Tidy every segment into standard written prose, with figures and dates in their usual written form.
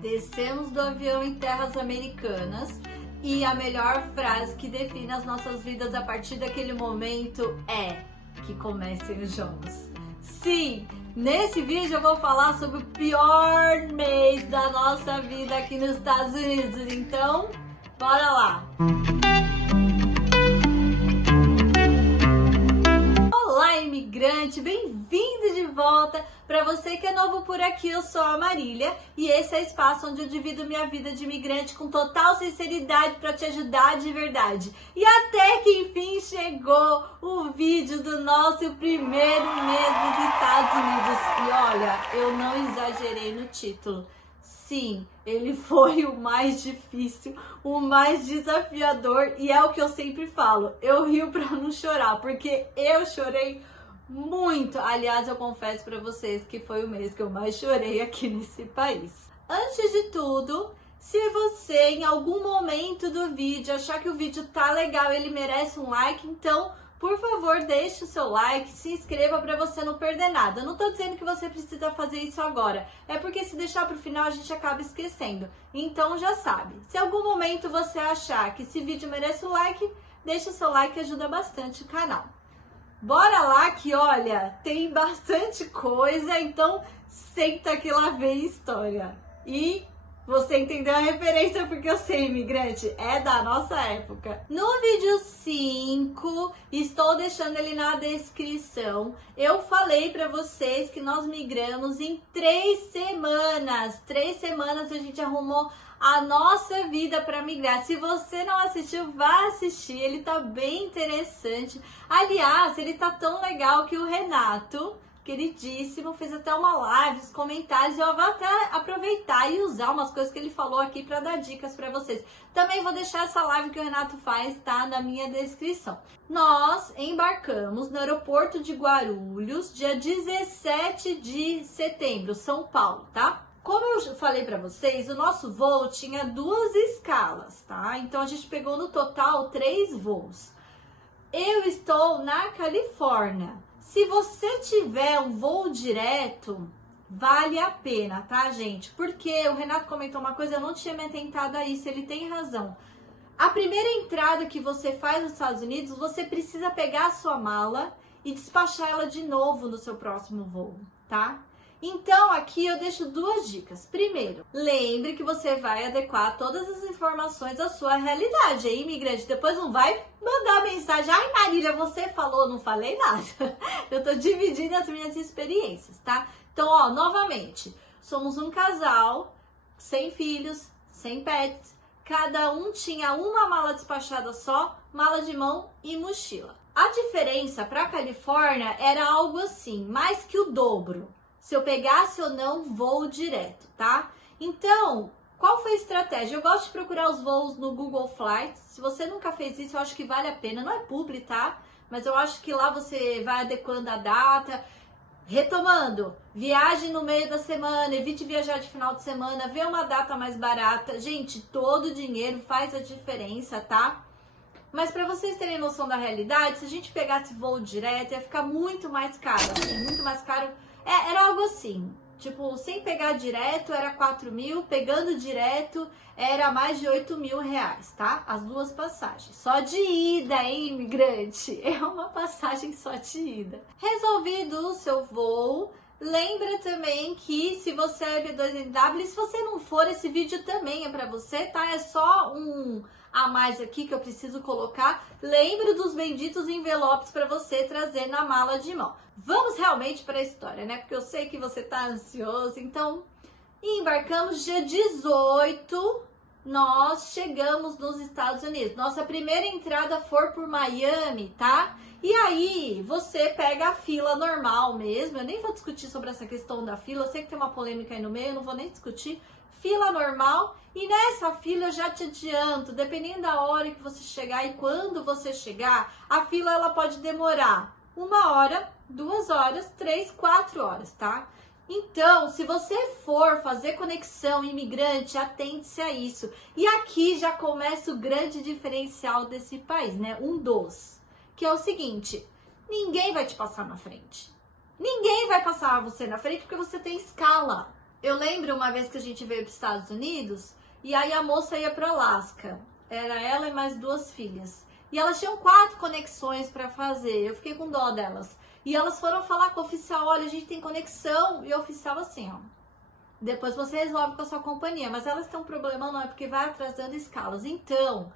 Descemos do avião em terras americanas e a melhor frase que define as nossas vidas a partir daquele momento é que comecem os jogos. Sim, nesse vídeo eu vou falar sobre o pior mês da nossa vida aqui nos Estados Unidos, então bora lá! Olá, imigrante, bem-vindo de volta! Para você que é novo por aqui, eu sou a Marília e esse é o espaço onde eu divido minha vida de imigrante com total sinceridade para te ajudar de verdade. E até que enfim chegou o vídeo do nosso primeiro mês nos Estados Unidos. E olha, eu não exagerei no título. Sim, ele foi o mais difícil, o mais desafiador e é o que eu sempre falo. Eu rio para não chorar, porque eu chorei muito. Aliás, eu confesso para vocês que foi o mês que eu mais chorei aqui nesse país. Antes de tudo, se você em algum momento do vídeo achar que o vídeo tá legal, ele merece um like, então, por favor, deixe o seu like, se inscreva para você não perder nada. Eu não tô dizendo que você precisa fazer isso agora, é porque se deixar pro final a gente acaba esquecendo. Então já sabe, se em algum momento você achar que esse vídeo merece um like, deixe o seu like que ajuda bastante o canal. Bora lá que, olha, tem bastante coisa, então senta que lá vem história. E você entendeu a referência porque eu sei, imigrante, é da nossa época. No vídeo 5, estou deixando ele na descrição, eu falei pra vocês que nós migramos em 3 semanas. 3 semanas a gente arrumou a nossa vida para migrar. Se você não assistiu, vá assistir, ele tá bem interessante. Aliás, ele tá tão legal que o Renato, queridíssimo, fez até uma live, os comentários, eu vou até aproveitar e usar umas coisas que ele falou aqui para dar dicas para vocês. Também vou deixar essa live que o Renato faz, tá, na minha descrição. Nós embarcamos no aeroporto de Guarulhos, dia 17 de setembro, São Paulo, tá? Como eu falei para vocês, o nosso voo tinha 2 escalas, tá? Então a gente pegou no total 3 voos. Eu estou na Califórnia. Se você tiver um voo direto, vale a pena, tá, gente? Porque o Renato comentou uma coisa, eu não tinha me atentado a isso, ele tem razão. A primeira entrada que você faz nos Estados Unidos, você precisa pegar a sua mala e despachar ela de novo no seu próximo voo, tá? Então, aqui eu deixo 2 dicas. Primeiro, lembre que você vai adequar todas as informações à sua realidade, hein, imigrante? Depois não vai mandar mensagem, ai Marília, você falou, não falei nada. Eu tô dividindo as minhas experiências, tá? Então, ó, novamente, somos um casal, sem filhos, sem pets, cada um tinha uma mala despachada só, mala de mão e mochila. A diferença para a Califórnia era algo assim, mais que o dobro. Se eu pegasse ou não voo direto, tá? Então, qual foi a estratégia? Eu gosto de procurar os voos no Google Flights. Se você nunca fez isso, eu acho que vale a pena. Não é publi, tá? Mas eu acho que lá você vai adequando a data. Retomando, viagem no meio da semana, evite viajar de final de semana, vê uma data mais barata. Gente, todo o dinheiro faz a diferença, tá? Mas para vocês terem noção da realidade, se a gente pegasse voo direto, ia ficar muito mais caro. Assim, muito mais caro. Era algo assim, tipo, sem pegar direto era 4 mil, pegando direto era mais de 8 mil reais, tá? As 2 passagens. Só de ida, hein, imigrante? É uma passagem só de ida. Resolvido o seu voo, lembra também que se você é B2NW, se você não for, esse vídeo também é pra você, tá? É só um a mais aqui que eu preciso colocar. Lembra dos benditos envelopes para você trazer na mala de mão. Vamos realmente para a história, né? Porque eu sei que você tá ansioso. Então, embarcamos dia 18, nós chegamos nos Estados Unidos. Nossa primeira entrada foi por Miami, tá? E aí, você pega a fila normal mesmo. Eu nem vou discutir sobre essa questão da fila. Eu sei que tem uma polêmica aí no meio, eu não vou nem discutir. Fila normal. E nessa fila eu já te adianto, dependendo da hora que você chegar e quando você chegar, a fila ela pode demorar 1 hora, 2 horas, 3, 4 horas, tá? Então, se você for fazer conexão imigrante, atente-se a isso. E aqui já começa o grande diferencial desse país, né? Um dos, que é o seguinte, ninguém vai te passar na frente. Ninguém vai passar você na frente porque você tem escala. Eu lembro uma vez que a gente veio para os Estados Unidos e aí a moça ia para Alasca. Era ela e mais 2 filhas. E elas tinham 4 conexões para fazer. Eu fiquei com dó delas. E elas foram falar com o oficial, olha, a gente tem conexão. E o oficial assim, ó, depois você resolve com a sua companhia. Mas elas têm um problema, não é porque vai atrasando escalas. Então,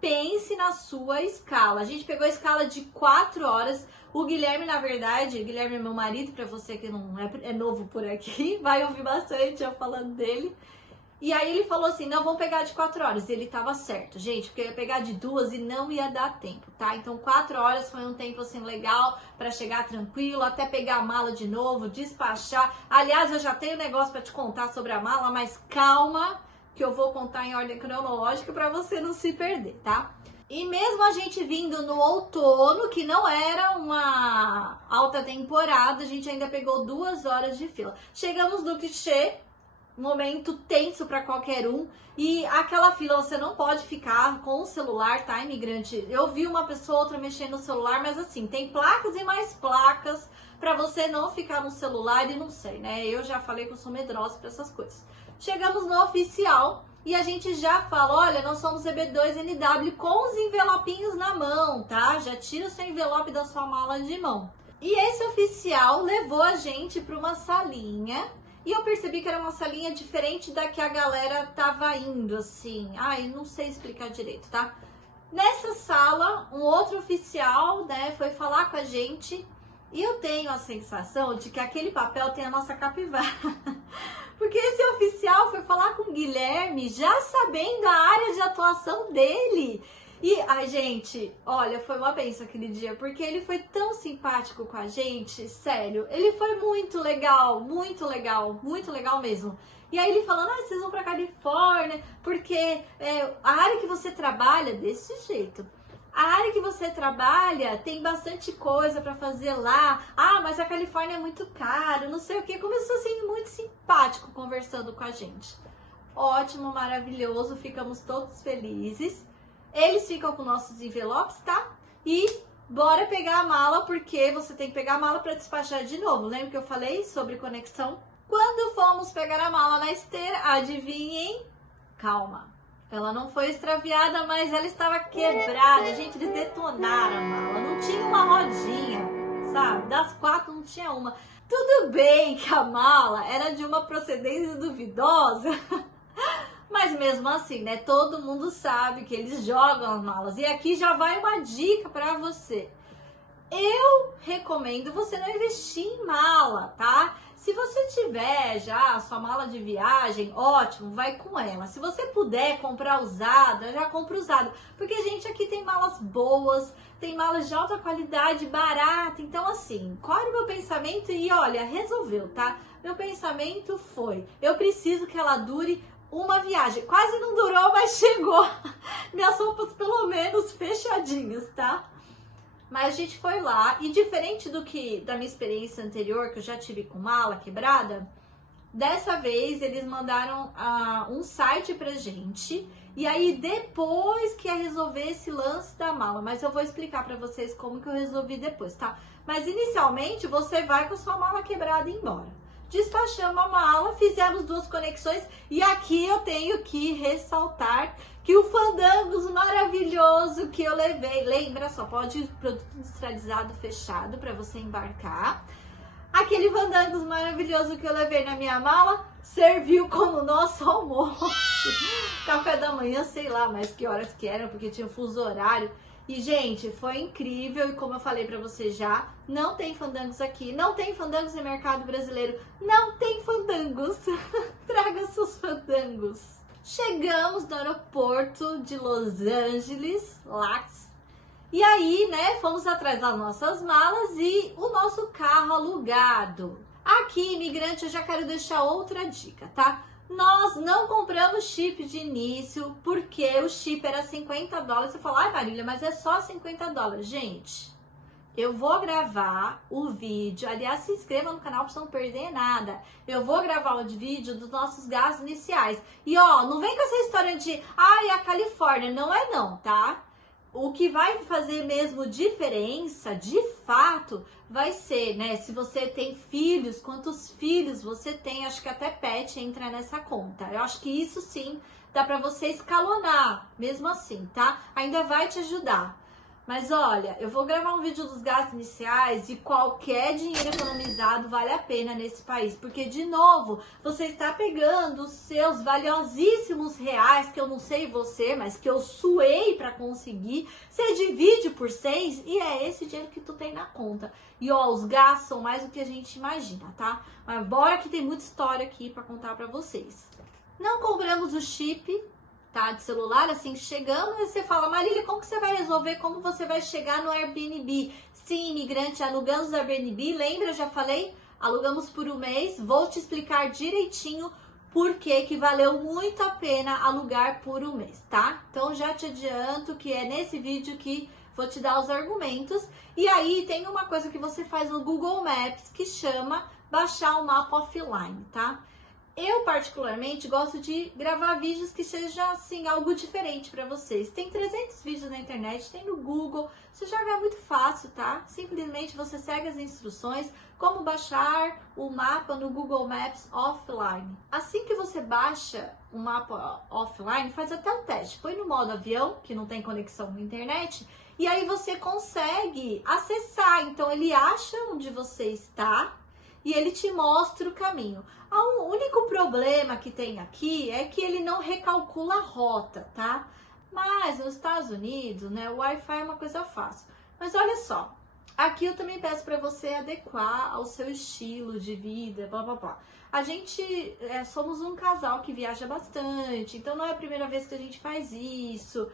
pense na sua escala. A gente pegou a escala de 4 horas. O Guilherme, na verdade, Guilherme é meu marido, pra você que não é novo por aqui, vai ouvir bastante eu falando dele. E aí ele falou assim, não, vamos pegar de 4 horas. E ele tava certo, gente, porque eu ia pegar de 2 e não ia dar tempo, tá? Então 4 horas foi um tempo, assim, legal pra chegar tranquilo, até pegar a mala de novo, despachar. Aliás, eu já tenho negócio pra te contar sobre a mala, mas calma, que eu vou contar em ordem cronológica pra você não se perder, tá? E mesmo a gente vindo no outono, que não era uma alta temporada, a gente ainda pegou 2 horas de fila. Chegamos no guichê, momento tenso para qualquer um, e aquela fila você não pode ficar com o celular, tá, imigrante? Eu vi uma pessoa ou outra mexendo no celular, mas assim, tem placas e mais placas para você não ficar no celular e não sei, né? Eu já falei que eu sou medrosa para essas coisas. Chegamos no oficial e a gente já fala, olha, nós somos EB2NW com os envelopinhos na mão, tá? Já tira o seu envelope da sua mala de mão. E esse oficial levou a gente para uma salinha e eu percebi que era uma salinha diferente da que a galera tava indo, assim. Ai, não sei explicar direito, tá? Nessa sala, um outro oficial, né, foi falar com a gente e eu tenho a sensação de que aquele papel tem a nossa capivara. Porque esse oficial foi falar com o Guilherme já sabendo a área de atuação dele. E, ai, gente, olha, foi uma bênção aquele dia, porque ele foi tão simpático com a gente, sério. Ele foi muito legal mesmo. E aí ele falando, vocês vão pra Califórnia, porque a área que você trabalha, desse jeito, a área que você trabalha tem bastante coisa pra fazer lá. Ah, mas a Califórnia é muito caro, não sei o que. Começou assim, muito simpático conversando com a gente. Ótimo, maravilhoso, ficamos todos felizes. Eles ficam com nossos envelopes, tá? E bora pegar a mala, porque você tem que pegar a mala pra despachar de novo. Lembra que eu falei sobre conexão? Quando fomos pegar a mala na esteira, adivinhem? Calma. Ela não foi extraviada, mas ela estava quebrada. Gente, eles detonaram a mala. Não tinha uma rodinha, sabe? Das 4 não tinha uma. Tudo bem que a mala era de uma procedência duvidosa. Mas mesmo assim, né? Todo mundo sabe que eles jogam as malas. E aqui já vai uma dica pra você. Eu recomendo você não investir em mala, tá? Se você tiver já a sua mala de viagem, ótimo, vai com ela. Se você puder comprar usada, já compra usada. Porque, gente, aqui tem malas boas, tem malas de alta qualidade, barata. Então, assim, qual era o meu pensamento? E olha, resolveu, tá? Meu pensamento foi, eu preciso que ela dure uma viagem. Quase não durou, mas chegou. Minhas roupas, pelo menos, fechadinhas, tá? Mas a gente foi lá e diferente da minha experiência anterior, que eu já tive com mala quebrada, dessa vez eles mandaram um site pra gente. E aí depois que ia resolver esse lance da mala, mas eu vou explicar pra vocês como que eu resolvi depois, tá? Mas inicialmente você vai com a sua mala quebrada embora. Despachamos a mala, fizemos 2 conexões e aqui eu tenho que ressaltar que o Fandangos maravilhoso que eu levei, lembra, só pode produto industrializado fechado para você embarcar. Aquele Fandangos maravilhoso que eu levei na minha mala serviu como nosso almoço. Café da manhã, sei lá mais que horas que eram, porque tinha fuso horário. E, gente, foi incrível e como eu falei pra você já, não tem fandangos aqui, não tem fandangos no mercado brasileiro, não tem fandangos. Traga seus fandangos. Chegamos no aeroporto de Los Angeles, LAX, e aí, né, fomos atrás das nossas malas e o nosso carro alugado. Aqui, imigrante, eu já quero deixar outra dica, tá? Nós não compramos chip de início porque o chip era $50. Você fala, ai Marília, mas é só $50. Gente, eu vou gravar o vídeo. Aliás, se inscreva no canal para não perder nada. Eu vou gravar o vídeo dos nossos gastos iniciais. E ó, não vem com essa história de, ai, a Califórnia. Não é não, tá? o que vai fazer mesmo diferença, de fato, vai ser, né? Se você tem filhos, quantos filhos você tem, acho que até pet entra nessa conta. Eu acho que isso sim dá para você escalonar, mesmo assim, tá? Ainda vai te ajudar. Mas olha, eu vou gravar um vídeo dos gastos iniciais e qualquer dinheiro economizado vale a pena nesse país. Porque, de novo, você está pegando os seus valiosíssimos reais, que eu não sei você, mas que eu suei para conseguir. Você divide por 6 e é esse dinheiro que tu tem na conta. E ó, os gastos são mais do que a gente imagina, tá? Mas bora que tem muita história aqui para contar para vocês. Não compramos o chip, tá, de celular, assim, chegamos e você fala, Marília, como que você vai resolver, como você vai chegar no Airbnb? Sim, imigrante, alugamos o Airbnb, lembra, eu já falei? Alugamos por um mês, vou te explicar direitinho por que valeu muito a pena alugar por um mês, tá? Então já te adianto que é nesse vídeo que vou te dar os argumentos. E aí tem uma coisa que você faz no Google Maps que chama baixar o mapa offline, tá? Eu, particularmente, gosto de gravar vídeos que seja, assim, algo diferente para vocês. Tem 300 vídeos na internet, tem no Google, você joga muito fácil, tá? Simplesmente você segue as instruções, como baixar o mapa no Google Maps offline. Assim que você baixa o mapa offline, faz até o teste. Põe no modo avião, que não tem conexão na internet, e aí você consegue acessar. Então, ele acha onde você está e ele te mostra o caminho. O único problema que tem aqui é que ele não recalcula a rota, tá? Mas nos Estados Unidos, né, o Wi-Fi é uma coisa fácil. Mas olha só, aqui eu também peço para você adequar ao seu estilo de vida, blá blá blá. A gente somos um casal que viaja bastante, então não é a primeira vez que a gente faz isso.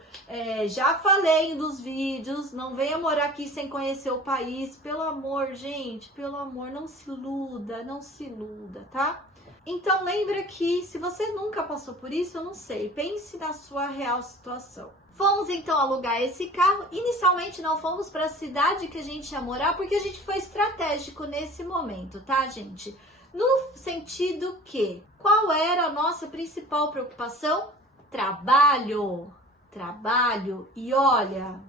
Já falei nos vídeos, não venha morar aqui sem conhecer o país. Pelo amor, gente, pelo amor, não se iluda, tá? Então lembra que se você nunca passou por isso, eu não sei, pense na sua real situação. Fomos então alugar esse carro. Inicialmente não fomos para a cidade que a gente ia morar, porque a gente foi estratégico nesse momento, tá, gente? No sentido que, qual era a nossa principal preocupação? Trabalho. Trabalho. E olha,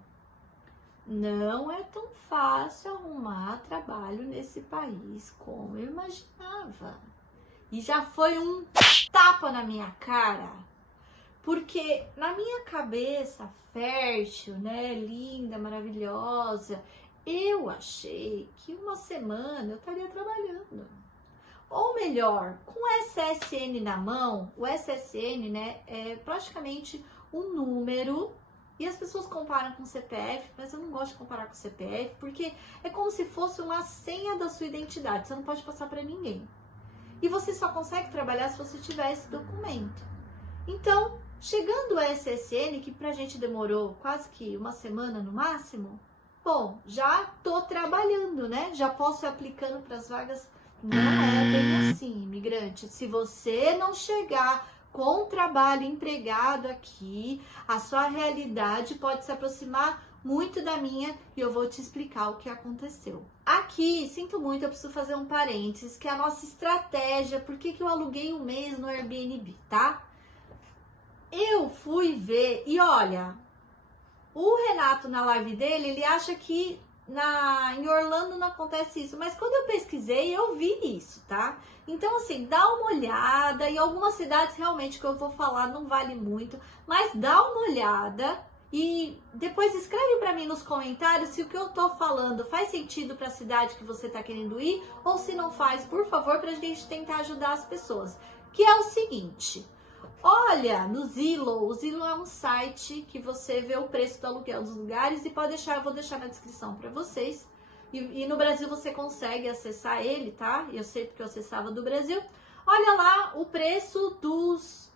não é tão fácil arrumar trabalho nesse país como eu imaginava. E já foi um tapa na minha cara. Porque na minha cabeça fértil, né, linda, maravilhosa, eu achei que uma semana eu estaria trabalhando. Ou melhor, com o SSN na mão, o SSN, né, é praticamente um número, e as pessoas comparam com o CPF, mas eu não gosto de comparar com o CPF, porque é como se fosse uma senha da sua identidade, você não pode passar para ninguém. E você só consegue trabalhar se você tiver esse documento. Então, chegando o SSN, que pra gente demorou quase que uma semana no máximo, bom, já tô trabalhando, né? Já posso ir aplicando para as vagas. Não é bem assim, imigrante. Se você não chegar com trabalho empregado aqui, a sua realidade pode se aproximar muito da minha e eu vou te explicar o que aconteceu. Aqui, sinto muito, eu preciso fazer um parênteses, que é a nossa estratégia, por que eu aluguei um mês no Airbnb, tá? Eu fui ver e olha, o Renato na live dele, ele acha que em Orlando não acontece isso, mas quando eu pesquisei, eu vi isso, tá? Então, assim, dá uma olhada, em algumas cidades realmente que eu vou falar não vale muito, mas dá uma olhada e depois escreve para mim nos comentários se o que eu tô falando faz sentido para a cidade que você tá querendo ir ou se não faz, por favor, pra gente tentar ajudar as pessoas. Que é o seguinte, olha no Zillow, o Zillow é um site que você vê o preço do aluguel dos lugares e pode deixar, eu vou deixar na descrição para vocês. E no Brasil você consegue acessar ele, tá? Eu sei porque eu acessava do Brasil. Olha lá o preço dos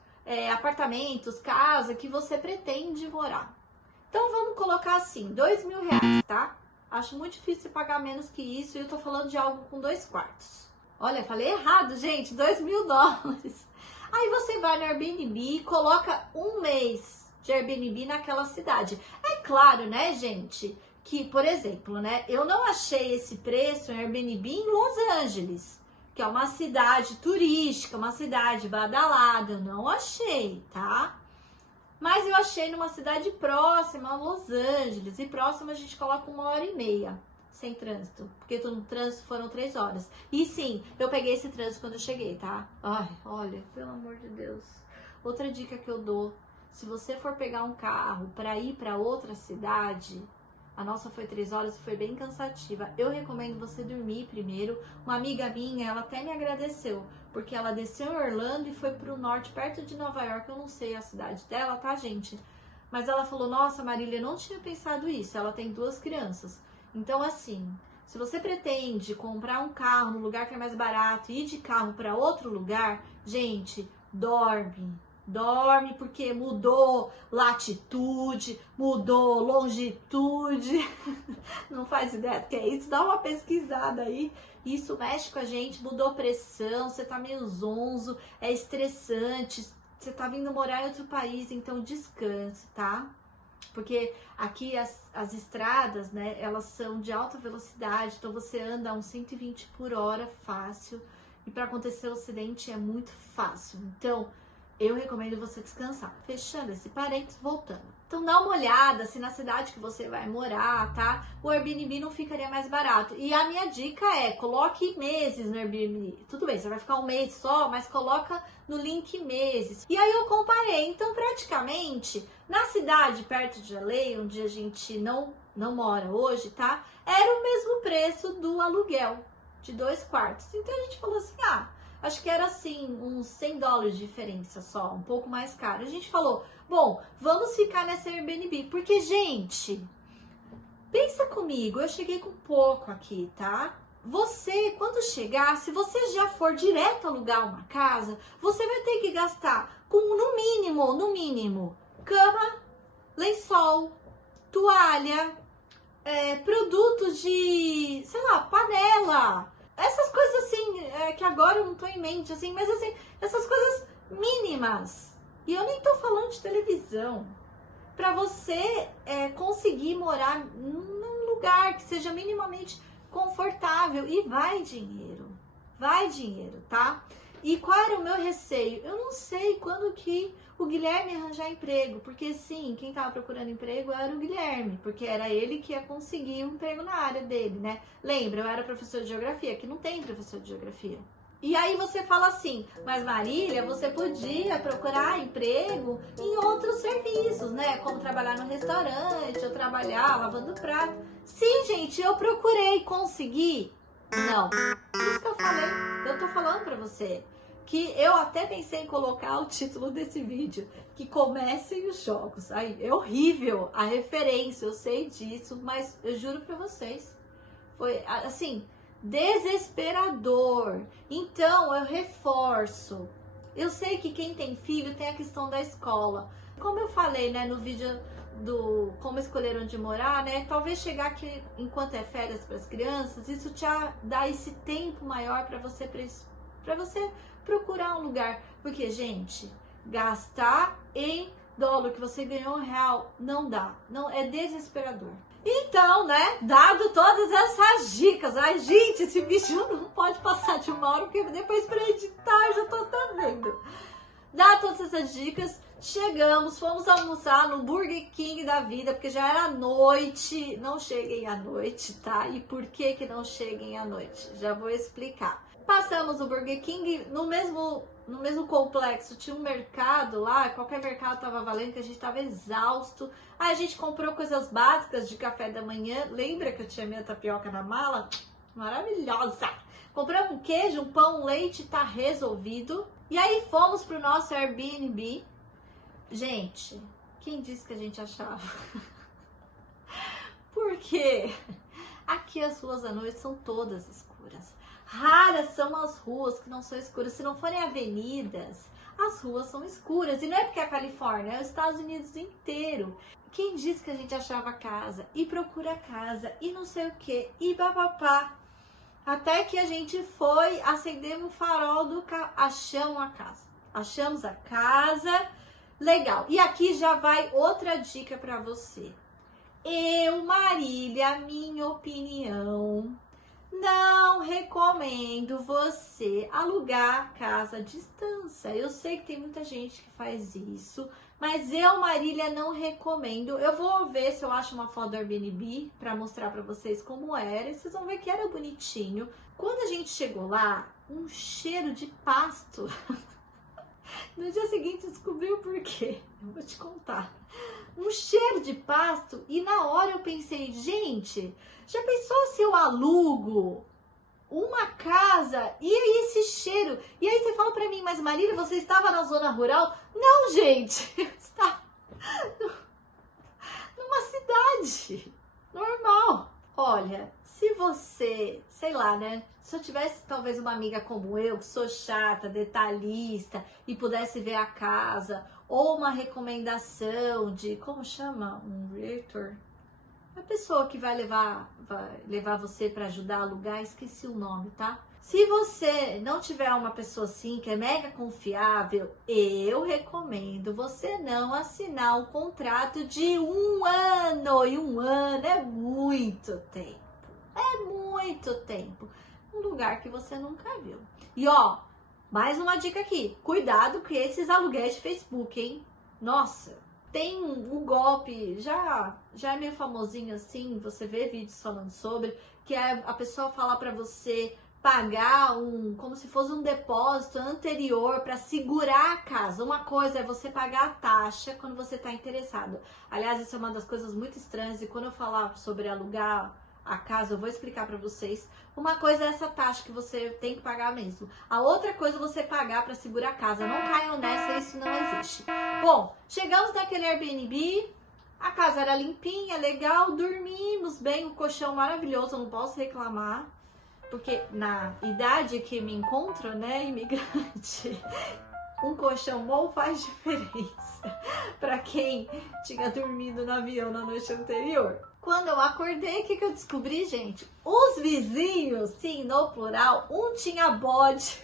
apartamentos, casa que você pretende morar. Então vamos colocar assim, R$2.000, tá? Acho muito difícil pagar menos que isso e eu tô falando de algo com 2 quartos. Olha, falei errado, gente, $2.000. Aí você vai no Airbnb e coloca um mês de Airbnb naquela cidade. É claro, né, gente, que, por exemplo, né, eu não achei esse preço em Airbnb em Los Angeles, que é uma cidade turística, uma cidade badalada, eu não achei, tá? Mas eu achei numa cidade próxima, a Los Angeles. E próxima a gente coloca 1h30 sem trânsito. Porque no trânsito foram 3 horas. E sim, eu peguei esse trânsito quando eu cheguei, tá? Ai, olha, pelo amor de Deus. Outra dica que eu dou. Se você for pegar um carro para ir para outra cidade... A nossa foi 3 horas e foi bem cansativa. Eu recomendo você dormir primeiro. Uma amiga minha, ela até me agradeceu, porque ela desceu em Orlando e foi pro norte, perto de Nova York. Eu não sei a cidade dela, tá, gente? Mas ela falou, nossa, Marília, eu não tinha pensado isso. Ela tem 2 crianças. Então, assim, se você pretende comprar um carro no lugar que é mais barato e ir de carro para outro lugar, gente, dorme. Dorme, porque mudou latitude, mudou longitude. Não faz ideia do que é isso. Dá uma pesquisada aí. Isso mexe com a gente, mudou pressão, você tá meio zonzo, é estressante. Você tá vindo morar em outro país, então descanse, tá? Porque aqui as estradas, né, elas são de alta velocidade, então você anda a uns 120 por hora fácil. E para acontecer o acidente é muito fácil. Então, eu recomendo você descansar. Fechando esse parênteses, voltando. Então dá uma olhada se na cidade que você vai morar, tá? O Airbnb não ficaria mais barato. E a minha dica é, coloque meses no Airbnb. Tudo bem, você vai ficar um mês só, mas coloca no link meses. E aí eu comparei. Então praticamente, na cidade perto de LA, onde a gente não mora hoje, tá? Era o mesmo preço do aluguel de 2 quartos. Então a gente falou assim, acho que era assim, uns $100 de diferença só, um pouco mais caro. A gente falou, bom, vamos ficar nessa Airbnb, porque, gente, pensa comigo, eu cheguei com pouco aqui, tá? Você, quando chegar, se você já for direto alugar uma casa, você vai ter que gastar com, no mínimo, cama, lençol, toalha, produtos de, sei lá, panela, essas coisas assim, que agora eu não tô em mente, assim, mas assim, essas coisas mínimas. E eu nem tô falando de televisão. Pra você conseguir morar num lugar que seja minimamente confortável. E vai dinheiro, tá? E qual era o meu receio? Eu não sei quando que o Guilherme ia arranjar emprego, porque sim, quem tava procurando emprego era o Guilherme, porque era ele que ia conseguir um emprego na área dele, né? Lembra, eu era professor de geografia, aqui não tem professor de geografia. E aí você fala assim, mas Marília, você podia procurar emprego em outros serviços, né? Como trabalhar no restaurante, ou trabalhar lavando prato. Sim, gente, eu procurei, consegui? Não. Por isso que eu falei, eu tô falando pra você que eu até pensei em colocar o título desse vídeo, que comecem os jogos. Aí, é horrível a referência, eu sei disso, mas eu juro pra vocês, foi assim, desesperador. Então, eu reforço. Eu sei que quem tem filho tem a questão da escola. Como eu falei, né, no vídeo do como escolher onde morar, né? Talvez chegar aqui enquanto é férias para as crianças, isso te dá esse tempo maior para você procurar um lugar, porque gente, gastar em dólar que você ganhou em real não dá, não é desesperador. Então, né, dado todas essas dicas, ai gente, esse vídeo não pode passar de 1 hora, porque depois para editar eu já tô até vendo. Dado todas essas dicas, fomos almoçar no Burger King da vida, porque já era noite. Não cheguem à noite, tá? E por que que não cheguem à noite? Já vou explicar. Passamos o Burger King, no mesmo complexo tinha um mercado lá, qualquer mercado tava valendo, que a gente tava exausto. Aí a gente comprou coisas básicas de café da manhã. Lembra que eu tinha minha tapioca na mala? Maravilhosa! Compramos um queijo, um pão, um leite, tá resolvido. E aí fomos pro nosso Airbnb. Gente, quem disse que a gente achava? Porque aqui as ruas à noite são todas escuras. Raras são as ruas que não são escuras. Se não forem avenidas, as ruas são escuras. E não é porque é a Califórnia, é os Estados Unidos inteiro. Quem disse que a gente achava casa? E procura casa, e não sei o que, e papapá. Até que a gente foi, acendemos o farol do carro, achamos a casa. Achamos a casa, legal. E aqui já vai outra dica para você. Eu, Marília, minha opinião, Não recomendo você alugar casa à distância. Eu sei que tem muita gente que faz isso, mas eu, Marília, não recomendo. Eu vou ver se eu acho uma foto do Airbnb para mostrar para vocês como era. E vocês vão ver que era bonitinho. Quando a gente chegou lá, um cheiro de pasto. No dia seguinte descobri o porquê. Eu vou te contar. Um cheiro de pasto, e na hora eu pensei, gente, já pensou se eu alugo uma casa e aí esse cheiro? E aí você fala pra mim, mas Marília, você estava na zona rural? Não, gente, eu estava numa cidade normal. Olha, se você, sei lá, né? Se eu tivesse talvez uma amiga como eu, que sou chata, detalhista, e pudesse ver a casa, ou uma recomendação de, como chama? Um realtor? A pessoa que vai levar você para ajudar a alugar, esqueci o nome, tá? Se você não tiver uma pessoa assim, que é mega confiável, eu recomendo você não assinar um contrato de 1 ano. E 1 ano é muito tempo. É muito tempo. Um lugar que você nunca viu. E ó, mais uma dica aqui. Cuidado com esses aluguéis de Facebook, hein? Nossa, tem um golpe, já é meio famosinho assim, você vê vídeos falando sobre, que é a pessoa falar pra você pagar como se fosse um depósito anterior para segurar a casa. Uma coisa é você pagar a taxa quando você está interessado. Aliás, isso é uma das coisas muito estranhas, e quando eu falar sobre alugar a casa, eu vou explicar para vocês. Uma coisa é essa taxa que você tem que pagar mesmo. A outra coisa é você pagar para segurar a casa. Não caiam nessa, isso não existe. Bom, chegamos naquele Airbnb, a casa era limpinha, legal, dormimos bem, o colchão maravilhoso, eu não posso reclamar. Porque na idade que me encontro, né, imigrante, um colchão bom faz diferença para quem tinha dormido no avião na noite anterior. Quando eu acordei, o que eu descobri, gente? Os vizinhos, sim, no plural, um tinha bode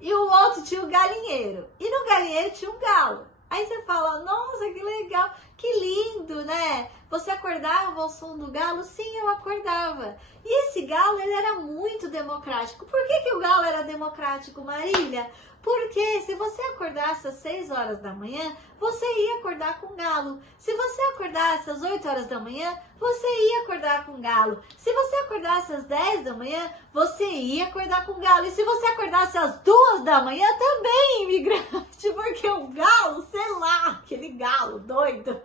e o outro tinha o galinheiro. E no galinheiro tinha um galo. Aí você fala, nossa, que legal, que lindo, né? Você acordava ao som do galo? Sim, eu acordava. E esse galo, ele era muito democrático. Por que o galo era democrático, Marília? Porque se você acordasse às 6 horas da manhã, você ia acordar com galo. Se você acordasse às 8 horas da manhã, você ia acordar com galo. Se você acordasse às 10 da manhã, você ia acordar com galo. E se você acordasse às 2 da manhã, também, imigrante. Porque o galo, sei lá, aquele galo doido,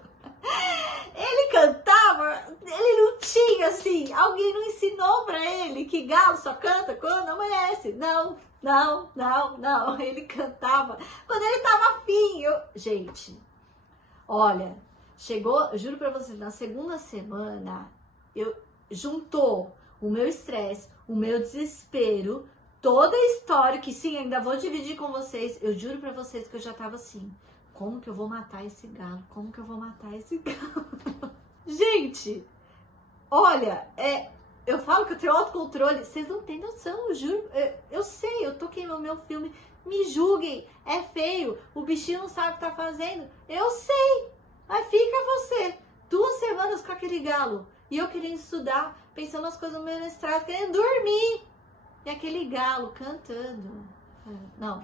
ele cantava, ele não tinha assim, alguém não ensinou pra ele que galo só canta quando amanhece. Não, ele cantava quando ele tava afim. Gente, olha, chegou, eu juro pra vocês, na segunda semana, juntou o meu estresse, o meu desespero, toda a história, que sim, ainda vou dividir com vocês. Eu juro pra vocês que eu já tava assim, como que eu vou matar esse galo? Como que eu vou matar esse galo? Gente, olha, eu falo que eu tenho autocontrole, vocês não têm noção, eu juro. Eu sei, eu tô queimando meu filme, me julguem, é feio, o bichinho não sabe o que tá fazendo. Eu sei, mas fica você, 2 semanas com aquele galo, e eu querendo estudar, pensando nas coisas do meu mestrado, querendo dormir, e aquele galo cantando. Não,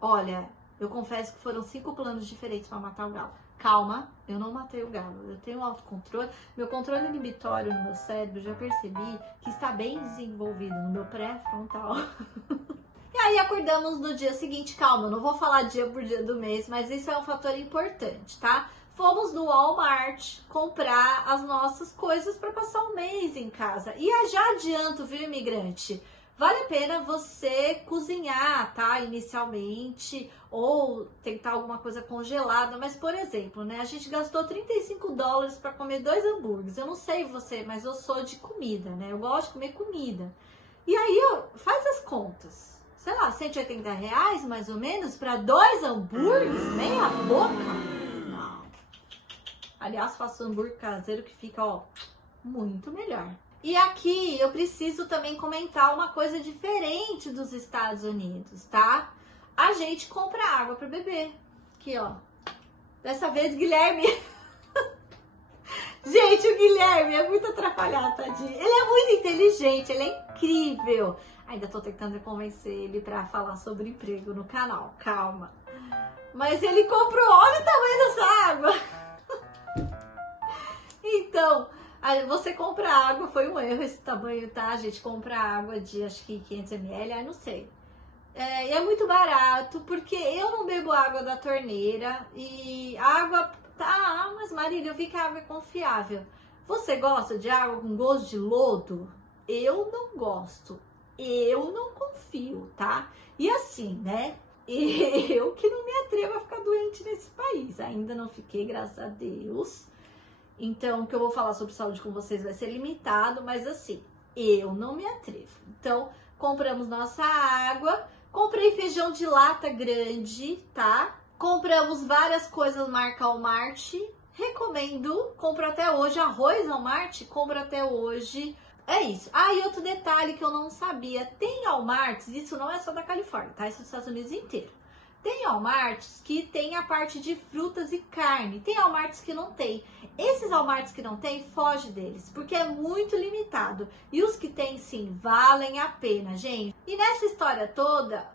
olha, eu confesso que foram 5 planos diferentes para matar o galo. Calma, eu não matei o galo. Eu tenho autocontrole. Meu controle inibitório no meu cérebro, já percebi que está bem desenvolvido no meu pré-frontal. E aí acordamos no dia seguinte. Calma, eu não vou falar dia por dia do mês, mas isso é um fator importante, tá? Fomos no Walmart comprar as nossas coisas para passar um mês em casa. E já adianto, viu, imigrante? Vale a pena você cozinhar, tá? Inicialmente, ou tentar alguma coisa congelada. Mas, por exemplo, né? A gente gastou $35 para comer 2 hambúrgueres. Eu não sei você, mas eu sou de comida, né? Eu gosto de comer comida. E aí, faz as contas. Sei lá, R$180 mais ou menos para 2 hambúrgueres? Meia boca? Não. Aliás, faço hambúrguer caseiro que fica, ó, muito melhor. E aqui eu preciso também comentar uma coisa diferente dos Estados Unidos, tá? A gente compra água para beber. Aqui, ó. Dessa vez, Guilherme Gente, o Guilherme é muito atrapalhado, tadinho. Ele é muito inteligente, ele é incrível. Ainda tô tentando convencer ele pra falar sobre emprego no canal, calma. Mas ele comprou, olha o tamanho dessa água. Então, você compra água, foi um erro esse tamanho, tá? A gente compra água de, acho que 500 ml, não sei. E é muito barato, porque eu não bebo água da torneira e água... Tá, mas Marília, eu vi que a água é confiável. Você gosta de água com gosto de lodo? Eu não gosto. Eu não confio, tá? E assim, né? Eu que não me atrevo a ficar doente nesse país. Ainda não fiquei, graças a Deus. Então, o que eu vou falar sobre saúde com vocês vai ser limitado, mas assim, eu não me atrevo. Então, compramos nossa água. Comprei feijão de lata grande, tá? Compramos várias coisas marca Walmart. Recomendo. Compro até hoje. Arroz Walmart, compro até hoje. É isso. Ah, e outro detalhe que eu não sabia. Tem Walmarts, isso não é só da Califórnia, tá? Isso é dos Estados Unidos inteiro. Tem Walmarts que tem a parte de frutas e carne. Tem Walmarts que não tem. Esses Walmarts que não tem, foge deles, porque é muito limitado. E os que tem, sim, valem a pena, gente. E nessa história toda,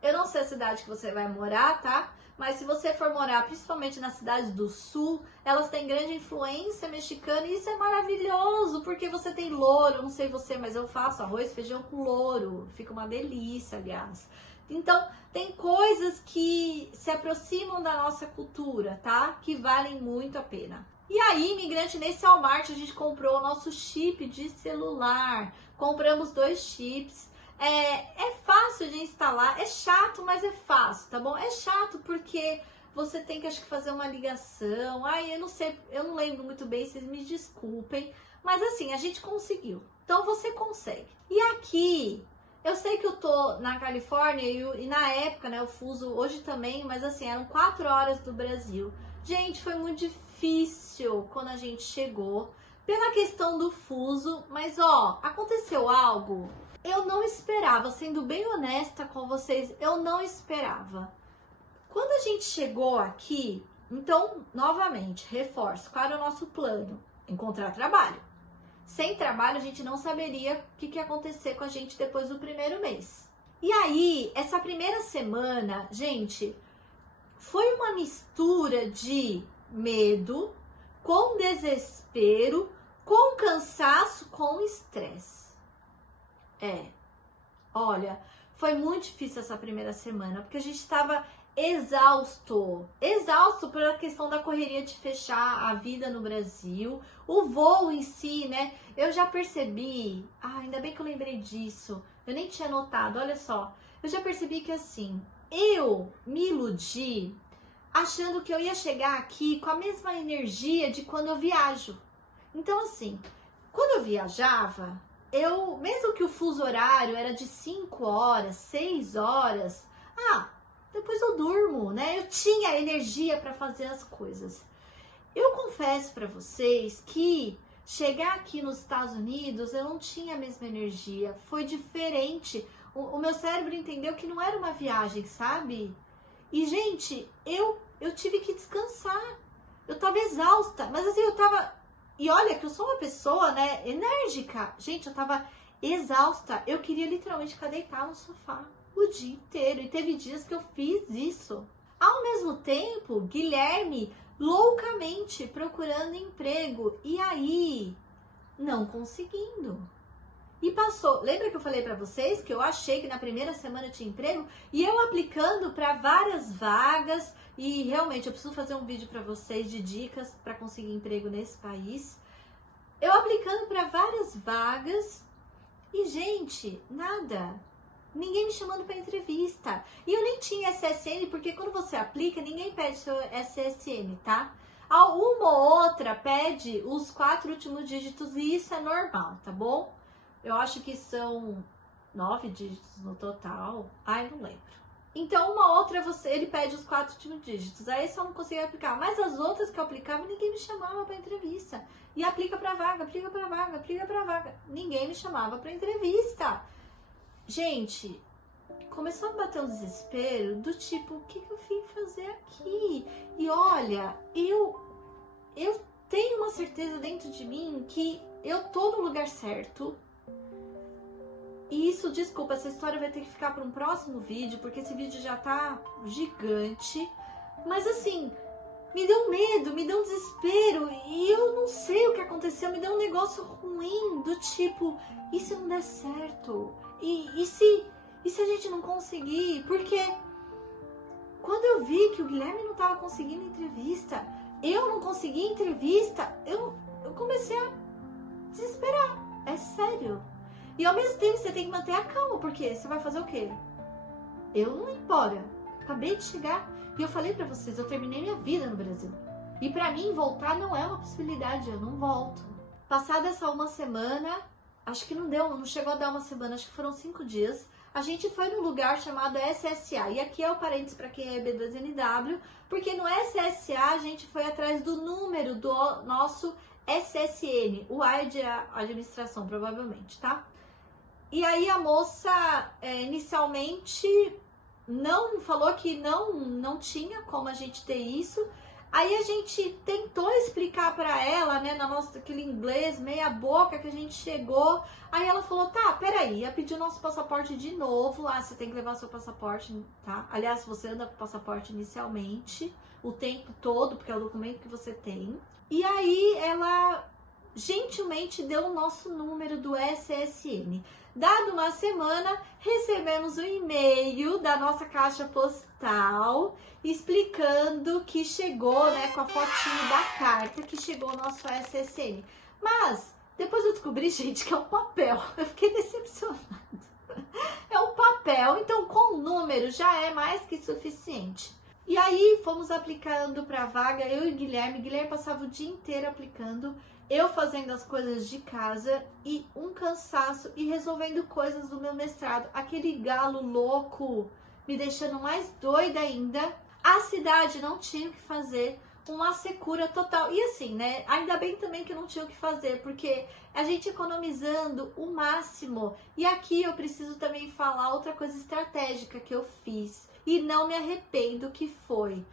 eu não sei a cidade que você vai morar, tá? Mas se você for morar, principalmente nas cidades do sul, elas têm grande influência mexicana e isso é maravilhoso, porque você tem louro, não sei você, mas eu faço arroz e feijão com louro, fica uma delícia, aliás. Então, tem coisas que se aproximam da nossa cultura, tá? Que valem muito a pena. E aí, imigrante, nesse Walmart a gente comprou o nosso chip de celular, compramos 2 chips. É fácil de instalar, é chato, mas é fácil, tá bom? É chato porque você tem que, acho que, fazer uma ligação. Ai, eu não sei, eu não lembro muito bem, vocês me desculpem. Mas assim, a gente conseguiu. Então você consegue. E aqui, eu sei que eu tô na Califórnia e na época, né, o fuso, hoje também, mas assim, eram 4 horas do Brasil. Gente, foi muito difícil quando a gente chegou, pela questão do fuso, mas ó, aconteceu algo. Eu não esperava, sendo bem honesta com vocês, eu não esperava. Quando a gente chegou aqui, então, novamente, reforço, qual era o nosso plano? Encontrar trabalho. Sem trabalho, a gente não saberia o que ia acontecer com a gente depois do primeiro mês. E aí, essa primeira semana, gente, foi uma mistura de medo, com desespero, com cansaço, com estresse. Olha, foi muito difícil essa primeira semana, porque a gente estava exausto pela questão da correria de fechar a vida no Brasil, o voo em si, né? Eu já percebi, ainda bem que eu lembrei disso, eu nem tinha notado, olha só, eu já percebi que assim, eu me iludi achando que eu ia chegar aqui com a mesma energia de quando eu viajo. Então assim, quando eu viajava, mesmo que o fuso horário era de 5 horas, 6 horas, depois eu durmo, né? Eu tinha energia para fazer as coisas. Eu confesso para vocês que chegar aqui nos Estados Unidos eu não tinha a mesma energia, foi diferente. O meu cérebro entendeu que não era uma viagem, sabe? E, gente, eu tive que descansar. Eu tava exausta, mas assim, eu tava... E olha que eu sou uma pessoa, né, enérgica. Gente, eu tava exausta. Eu queria literalmente ficar deitada no sofá o dia inteiro. E teve dias que eu fiz isso. Ao mesmo tempo, Guilherme loucamente procurando emprego. E aí, não conseguindo. E passou. Lembra que eu falei pra vocês que eu achei que na primeira semana eu tinha emprego? E eu aplicando para várias vagas. E realmente eu preciso fazer um vídeo para vocês de dicas para conseguir emprego nesse país. Eu aplicando para várias vagas e, gente, nada. Ninguém me chamando para entrevista. E eu nem tinha SSN, porque quando você aplica, ninguém pede seu SSN, tá? Uma ou outra pede os 4 últimos dígitos e isso é normal, tá bom? Eu acho que são 9 dígitos no total. Ai, não lembro. Então, uma outra, ele pede os 4 últimos dígitos. Aí só não conseguia aplicar. Mas as outras que eu aplicava, ninguém me chamava para entrevista. E aplica para vaga, aplica para vaga, aplica para vaga. Ninguém me chamava para entrevista. Gente, começou a bater um desespero do tipo, o que eu vim fazer aqui? E olha, eu tenho uma certeza dentro de mim que eu tô no lugar certo. E isso, desculpa, essa história vai ter que ficar para um próximo vídeo, porque esse vídeo já tá gigante. Mas assim, me deu medo, me deu um desespero, e eu não sei o que aconteceu, me deu um negócio ruim, do tipo, e se não der certo? E se a gente não conseguir? Porque quando eu vi que o Guilherme não estava conseguindo entrevista, eu não consegui entrevista, eu comecei a desesperar, é sério. E ao mesmo tempo você tem que manter a calma, porque você vai fazer o quê? Eu não ia embora, acabei de chegar e eu falei pra vocês, eu terminei minha vida no Brasil. E pra mim voltar não é uma possibilidade, eu não volto. Passada essa uma semana, acho que não chegou a dar uma semana, acho que foram 5 dias, a gente foi num lugar chamado SSA. E aqui é o parênteses para quem é B2NW, porque no SSA a gente foi atrás do número do nosso SSN, o A é de administração, provavelmente, tá? E aí a moça inicialmente não falou que não tinha como a gente ter isso. Aí a gente tentou explicar para ela, né, na nossa aquele inglês meia boca que a gente chegou. Aí ela falou: "Tá, peraí, ia pedir o nosso passaporte de novo. Ah, você tem que levar seu passaporte, tá? Aliás, você anda com o passaporte inicialmente o tempo todo, porque é o documento que você tem." E aí ela gentilmente deu o nosso número do SSN. Dado uma semana, recebemos um e-mail da nossa caixa postal explicando que chegou, né, com a fotinho da carta que chegou o nosso SSN. Mas depois eu descobri, gente, que é um papel. Eu fiquei decepcionada. É um papel, então com o número já é mais que suficiente. E aí fomos aplicando para a vaga, eu e o Guilherme. Guilherme passava o dia inteiro aplicando, eu fazendo as coisas de casa e um cansaço e resolvendo coisas do meu mestrado. Aquele galo louco me deixando mais doida ainda. A cidade não tinha o que fazer, uma secura total. E assim, né, ainda bem também que não tinha o que fazer, porque a gente economizando o máximo. E aqui eu preciso também falar outra coisa estratégica que eu fiz e não me arrependo, que foi: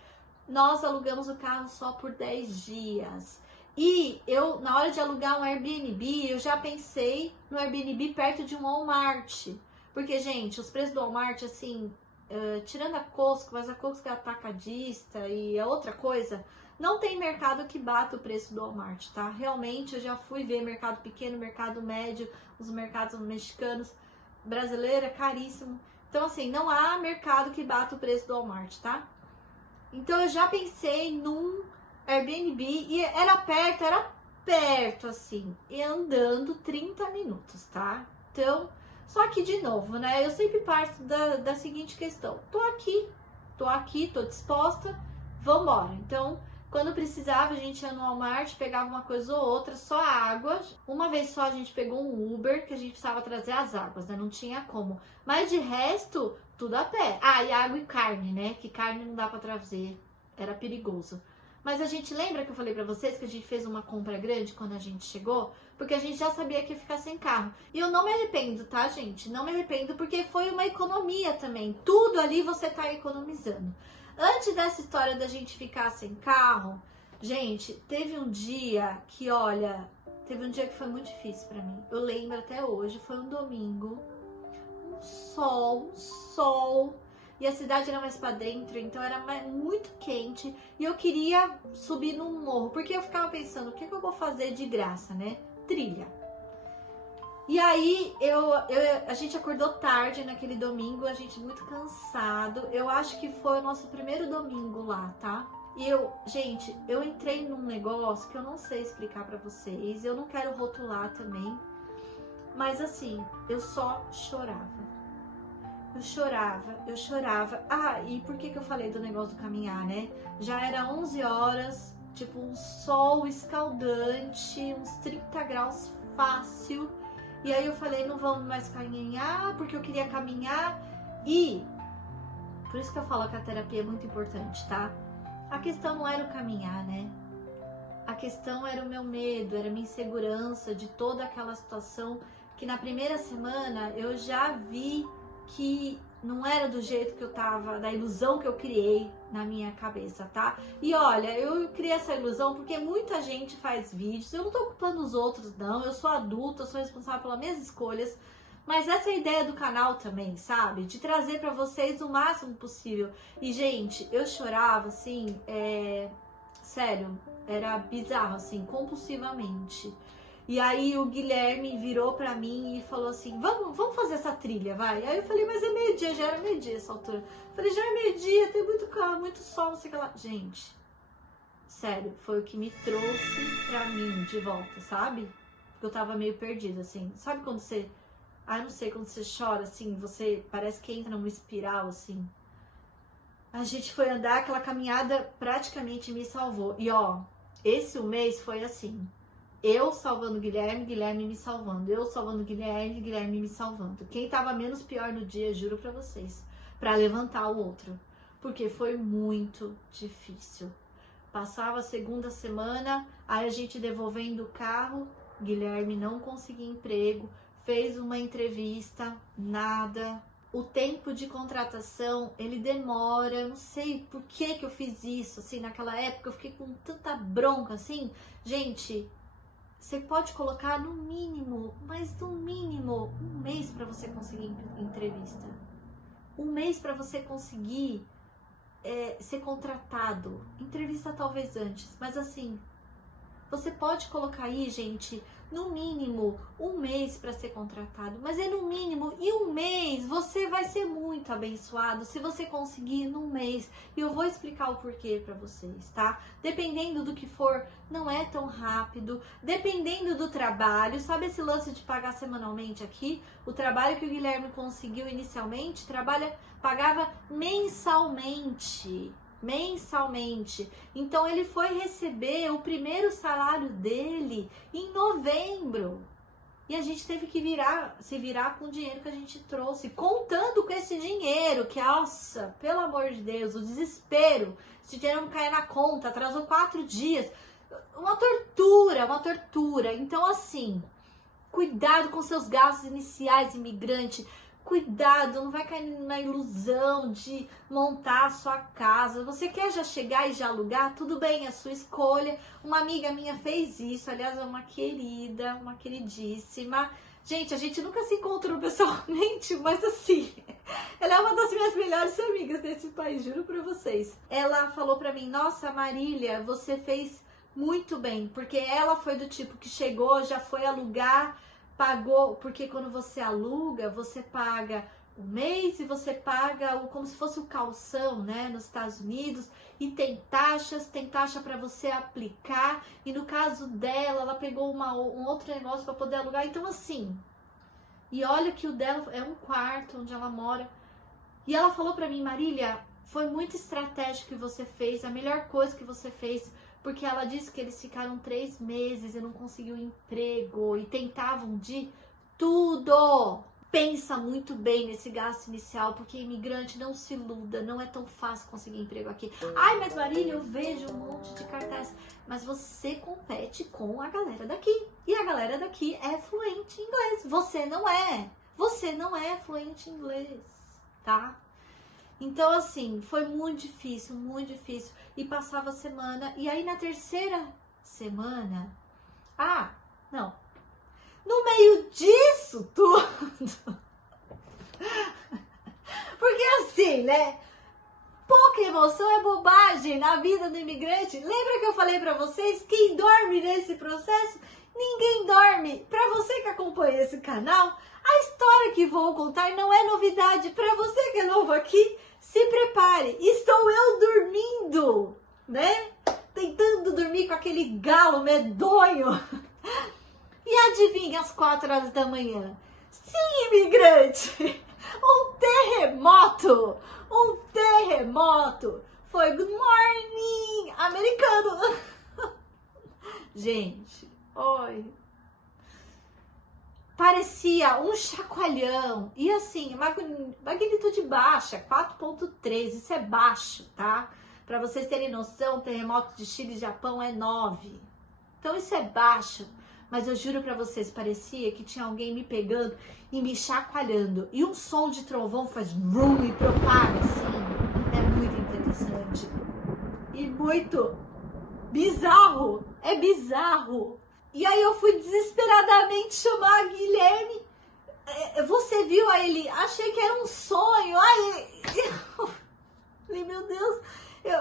nós alugamos o carro só por 10 dias. E eu, na hora de alugar um Airbnb, eu já pensei no Airbnb perto de um Walmart. Porque, gente, os preços do Walmart, assim, tirando a Costco, mas a Costco é atacadista e é outra coisa, não tem mercado que bata o preço do Walmart, tá? Realmente, eu já fui ver mercado pequeno, mercado médio, os mercados mexicanos, brasileiro é caríssimo. Então, assim, não há mercado que bata o preço do Walmart, tá? Então, eu já pensei num Airbnb e era perto, assim, e andando 30 minutos, tá? Então, só que de novo, né? Eu sempre parto da seguinte questão: tô aqui, tô disposta, vambora. Então, quando precisava, a gente ia no Walmart, pegava uma coisa ou outra, só água. Uma vez só a gente pegou um Uber, que a gente precisava trazer as águas, né? Não tinha como. Mas de resto, tudo a pé. Ah, e água e carne, né? Que carne não dá pra trazer, era perigoso. Mas a gente lembra que eu falei pra vocês que a gente fez uma compra grande quando a gente chegou? Porque a gente já sabia que ia ficar sem carro. E eu não me arrependo, tá, gente? Não me arrependo, porque foi uma economia também. Tudo ali você tá economizando. Antes dessa história da gente ficar sem carro, gente, teve um dia que, olha, foi muito difícil pra mim. Eu lembro até hoje, foi um domingo, um sol. E a cidade era mais pra dentro, então era muito quente. E eu queria subir num morro, porque eu ficava pensando: o que eu vou fazer de graça, né? Trilha. E aí, a gente acordou tarde naquele domingo, a gente muito cansado. Eu acho que foi o nosso primeiro domingo lá, tá? E gente, eu entrei num negócio que eu não sei explicar pra vocês. Eu não quero rotular também. Mas assim, eu só chorava. Eu chorava. Ah, e por que eu falei do negócio do caminhar, né? Já era 11 horas, tipo um sol escaldante, uns 30 graus fácil. E aí eu falei: não vamos mais caminhar, porque eu queria caminhar. E por isso que eu falo que a terapia é muito importante, tá? A questão não era o caminhar, né? A questão era o meu medo, era a minha insegurança de toda aquela situação que na primeira semana eu já vi que não era do jeito que eu tava, da ilusão que eu criei na minha cabeça, tá? E olha, eu criei essa ilusão porque muita gente faz vídeos, eu não tô culpando os outros não, eu sou adulta, eu sou responsável pelas minhas escolhas, mas essa é a ideia do canal também, sabe? De trazer pra vocês o máximo possível. E gente, eu chorava assim, sério, era bizarro assim, compulsivamente. E aí o Guilherme virou pra mim e falou assim, vamos fazer essa trilha, vai. Aí eu falei, mas é meio-dia, já era meio-dia essa altura. Eu falei, já é meio-dia, tem muito calor, muito sol, não sei o que lá. Gente, sério, foi o que me trouxe pra mim de volta, sabe? Porque eu tava meio perdida, assim. Sabe quando você... eu não sei, quando você chora, assim, você parece que entra numa espiral, assim. A gente foi andar, aquela caminhada praticamente me salvou. E ó, esse mês foi assim... Eu salvando o Guilherme, Guilherme me salvando. Eu salvando o Guilherme, Guilherme me salvando. Quem tava menos pior no dia, juro pra vocês, pra levantar o outro. Porque foi muito difícil. Passava a segunda semana, aí a gente devolvendo o carro, Guilherme não conseguia emprego, fez uma entrevista, nada. O tempo de contratação, ele demora, não sei por que eu fiz isso, assim, naquela época eu fiquei com tanta bronca, assim. Gente... Você pode colocar no mínimo, mas no mínimo, um mês para você conseguir entrevista. Um mês para você conseguir ser contratado. Entrevista talvez antes, mas assim, você pode colocar aí, gente, no mínimo, um mês para ser contratado. Mas é no mínimo, e um mês você vai ser muito abençoado se você conseguir num mês. E eu vou explicar o porquê para vocês, tá? Dependendo do que for, não é tão rápido. Dependendo do trabalho, sabe esse lance de pagar semanalmente aqui? O trabalho que o Guilherme conseguiu inicialmente, pagava mensalmente. Então ele foi receber o primeiro salário dele em novembro. E a gente teve que se virar com o dinheiro que a gente trouxe, contando com esse dinheiro, que, nossa, pelo amor de Deus, o desespero. Esse dinheiro não caia na conta, atrasou 4 dias. Uma tortura. Então, assim, cuidado com seus gastos iniciais, imigrante. Cuidado, não vai cair na ilusão de montar a sua casa. Você quer já chegar e já alugar? Tudo bem, é a sua escolha. Uma amiga minha fez isso, aliás, é uma querida, uma queridíssima. Gente, a gente nunca se encontrou pessoalmente, mas assim, ela é uma das minhas melhores amigas desse país, juro pra vocês. Ela falou pra mim, nossa, Marília, você fez muito bem, porque ela foi do tipo que chegou, já foi alugar, pagou, porque quando você aluga, você paga o mês e você paga como se fosse o calção, né, nos Estados Unidos, e tem taxa para você aplicar, e no caso dela, ela pegou um outro negócio para poder alugar, então assim, e olha que o dela é um quarto onde ela mora, e ela falou para mim, Marília, foi muito estratégico que você fez, a melhor coisa que você fez, porque ela disse que eles ficaram 3 meses e não conseguiu emprego e tentavam de tudo. Pensa muito bem nesse gasto inicial, porque imigrante, não se iluda, não é tão fácil conseguir emprego aqui. Ai, mas Marília, eu vejo um monte de cartaz. Mas você compete com a galera daqui. E a galera daqui é fluente em inglês. Você não é. Você não é fluente em inglês, tá? Então, assim, foi muito difícil, e passava a semana, e aí na terceira semana, no meio disso tudo, porque assim, né, pouca emoção é bobagem na vida do imigrante. Lembra que eu falei pra vocês, quem dorme nesse processo? Ninguém dorme. Pra você que acompanha esse canal, a história que vou contar não é novidade. Pra você que é novo aqui, se prepare. Estou eu dormindo, né? Tentando dormir com aquele galo medonho. E adivinha, às 4 horas da manhã? Sim, imigrante! Um terremoto! Foi good morning, americano! Gente, oi. Parecia um chacoalhão. E assim, magnitude baixa, 4.3. Isso é baixo, tá? Para vocês terem noção, o terremoto de Chile e Japão é 9. Então isso é baixo. Mas eu juro pra vocês, parecia que tinha alguém me pegando e me chacoalhando. E um som de trovão faz brum e propaga assim. É muito interessante. E muito bizarro. É bizarro. E aí eu fui desesperadamente chamar a Guilherme. Você viu? Aí ele, achei que era um sonho. Aí eu falei, meu Deus. Eu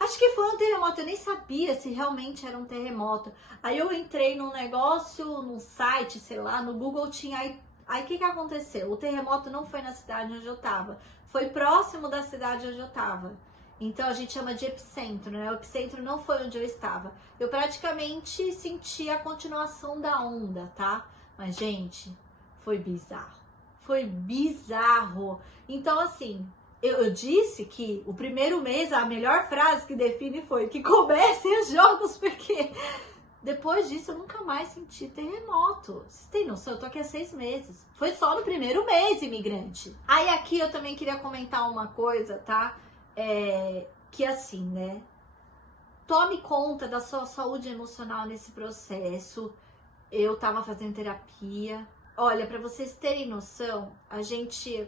acho que foi um terremoto, eu nem sabia se realmente era um terremoto. Aí eu entrei num negócio, num site, sei lá, no Google tinha. Aí o que aconteceu? O terremoto não foi na cidade onde eu tava, foi próximo da cidade onde eu tava. Então a gente chama de epicentro, né? O epicentro não foi onde eu estava. Eu praticamente senti a continuação da onda, tá? Mas, gente, foi bizarro. Foi bizarro. Então, assim, eu disse que o primeiro mês, a melhor frase que define foi que comecem os jogos, porque depois disso eu nunca mais senti terremoto. Vocês têm noção? Eu tô aqui há 6 meses. Foi só no primeiro mês, imigrante. Aí aqui eu também queria comentar uma coisa, tá? Que assim, né? Tome conta da sua saúde emocional nesse processo. Eu tava fazendo terapia. Olha, pra vocês terem noção,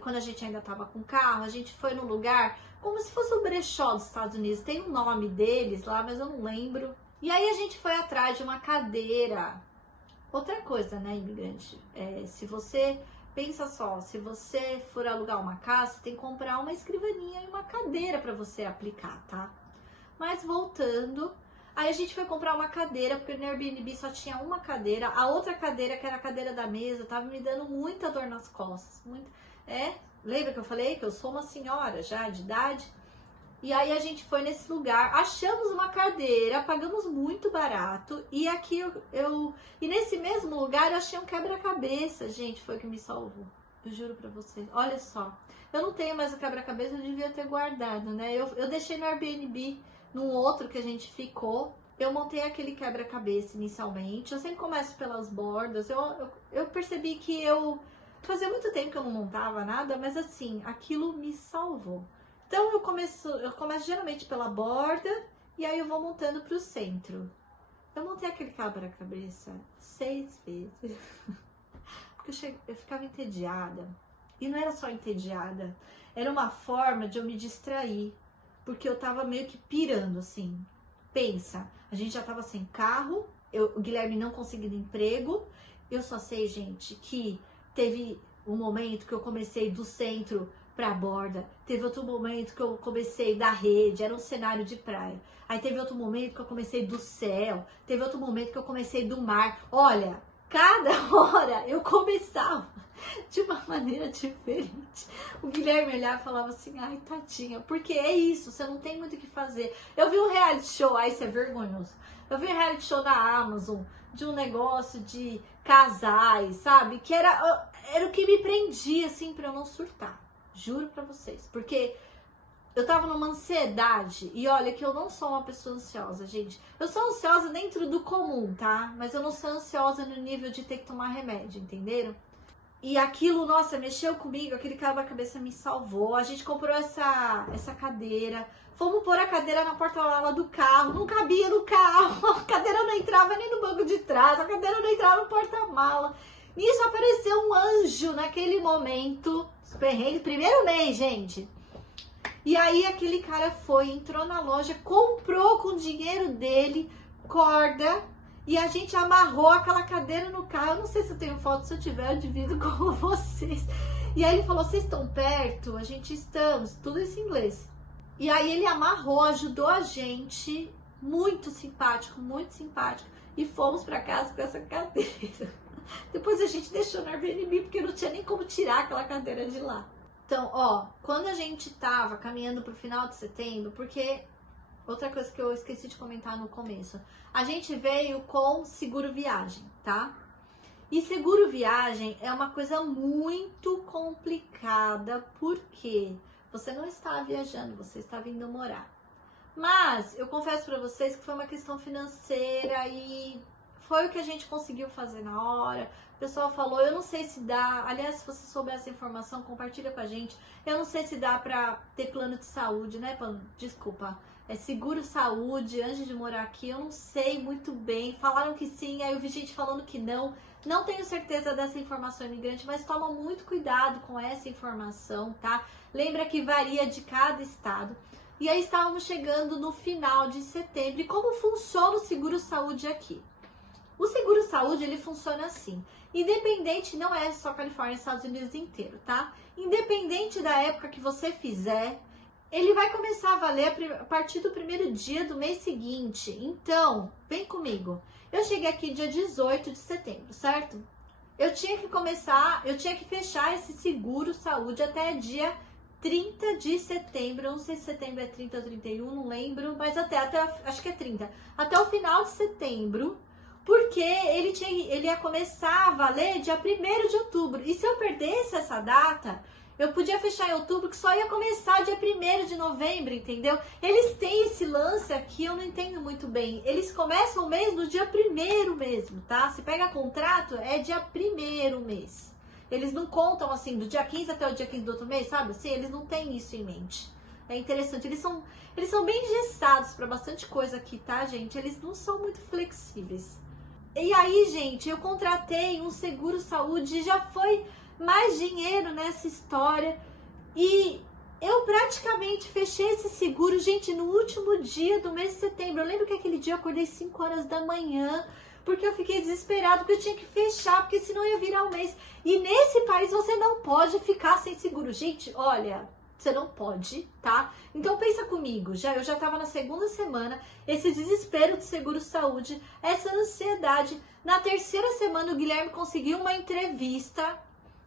quando a gente ainda tava com carro, a gente foi num lugar como se fosse o brechó dos Estados Unidos. Tem um nome deles lá, mas eu não lembro. E aí a gente foi atrás de uma cadeira. Outra coisa, né, imigrante? Se você, pensa só, se você for alugar uma casa, você tem que comprar uma escrivaninha e uma cadeira pra você aplicar, tá? Mas voltando... Aí a gente foi comprar uma cadeira, porque no Airbnb só tinha uma cadeira. A outra cadeira, que era a cadeira da mesa, tava me dando muita dor nas costas. Lembra que eu falei que eu sou uma senhora já de idade? E aí a gente foi nesse lugar, achamos uma cadeira, pagamos muito barato. E aqui e nesse mesmo lugar eu achei um quebra-cabeça, gente, foi o que me salvou. Eu juro pra vocês. Olha só, eu não tenho mais o quebra-cabeça, eu devia ter guardado, né? Eu deixei no Airbnb. Num outro que a gente ficou, eu montei aquele quebra-cabeça inicialmente. Eu sempre começo pelas bordas. Eu percebi que fazia muito tempo que eu não montava nada, mas assim, aquilo me salvou. Então eu começo geralmente pela borda e aí eu vou montando pro centro. Eu montei aquele quebra-cabeça 6 vezes. Porque eu ficava entediada. E não era só entediada, era uma forma de eu me distrair. Porque eu tava meio que pirando, assim. Pensa, a gente já tava sem carro, o Guilherme não conseguindo emprego. Eu só sei, gente, que teve um momento que eu comecei do centro pra borda. Teve outro momento que eu comecei da rede, era um cenário de praia. Aí teve outro momento que eu comecei do céu. Teve outro momento que eu comecei do mar. Olha, cada hora eu começava de uma maneira diferente. O Guilherme olhava e falava assim, ai, tadinha, porque é isso, você não tem muito o que fazer. Eu vi um reality show, ai, isso é vergonhoso. Eu vi um reality show da Amazon, de um negócio de casais, sabe? Que era o que me prendia, assim, pra eu não surtar. Juro pra vocês. Porque eu tava numa ansiedade, e olha que eu não sou uma pessoa ansiosa, gente. Eu sou ansiosa dentro do comum, tá? Mas eu não sou ansiosa no nível de ter que tomar remédio, entenderam? E aquilo, nossa, mexeu comigo, aquele quebra-cabeça me salvou. A gente comprou essa cadeira, fomos pôr a cadeira na porta-mala do carro, não cabia no carro, a cadeira não entrava nem no banco de trás, a cadeira não entrava no porta-mala. Nisso apareceu um anjo naquele momento, primeiro mês, gente. E aí aquele cara entrou na loja, comprou com o dinheiro dele corda e a gente amarrou aquela cadeira no carro. Eu não sei se eu tenho foto, se eu tiver eu divido com vocês. E aí ele falou, vocês estão perto? A gente estamos, tudo isso em inglês. E aí ele amarrou, ajudou a gente, muito simpático, e fomos pra casa com essa cadeira. Depois a gente deixou no Airbnb porque não tinha nem como tirar aquela cadeira de lá. Então, quando a gente tava caminhando pro final de setembro, porque outra coisa que eu esqueci de comentar no começo, a gente veio com seguro viagem, tá? E seguro viagem é uma coisa muito complicada, porque você não está viajando, você está vindo morar. Mas eu confesso pra vocês que foi uma questão financeira e foi o que a gente conseguiu fazer na hora. O pessoal falou, eu não sei se dá, aliás, se você souber essa informação, compartilha com a gente. Eu não sei se dá pra ter plano de saúde, né? Desculpa, seguro saúde antes de morar aqui, eu não sei muito bem. Falaram que sim, aí eu vi gente falando que não. Não tenho certeza dessa informação, imigrante, mas toma muito cuidado com essa informação, tá? Lembra que varia de cada estado. E aí estávamos chegando no final de setembro. E como funciona o seguro-saúde aqui? O seguro-saúde, ele funciona assim. Independente, não é só Califórnia, Estados Unidos inteiro, tá? Independente da época que você fizer, ele vai começar a valer a partir do primeiro dia do mês seguinte. Então, vem comigo. Eu cheguei aqui dia 18 de setembro, certo? Eu tinha que fechar esse seguro-saúde até dia 30 de setembro, não sei se setembro é 30 ou 31, não lembro, mas acho que é 30. Até o final de setembro, porque ele ia começar a valer dia 1º de outubro. E se eu perdesse essa data, eu podia fechar em outubro, que só ia começar dia 1º de novembro, entendeu? Eles têm esse lance aqui, eu não entendo muito bem. Eles começam o mês no dia 1º mesmo, tá? Se pega contrato, é dia 1º mês. Eles não contam assim, do dia 15 até o dia 15 do outro mês, sabe? Assim, eles não têm isso em mente. É interessante, eles são bem engessados para bastante coisa aqui, tá, gente? Eles não são muito flexíveis. E aí, gente, eu contratei um seguro-saúde, já foi mais dinheiro nessa história. E eu praticamente fechei esse seguro, gente, no último dia do mês de setembro. Eu lembro que aquele dia eu acordei 5 horas da manhã, porque eu fiquei desesperado, porque eu tinha que fechar, porque senão ia virar um mês. E nesse país você não pode ficar sem seguro. Gente, olha, você não pode, tá? Então pensa comigo, eu já tava na segunda semana, esse desespero de seguro-saúde, essa ansiedade. Na terceira semana o Guilherme conseguiu uma entrevista.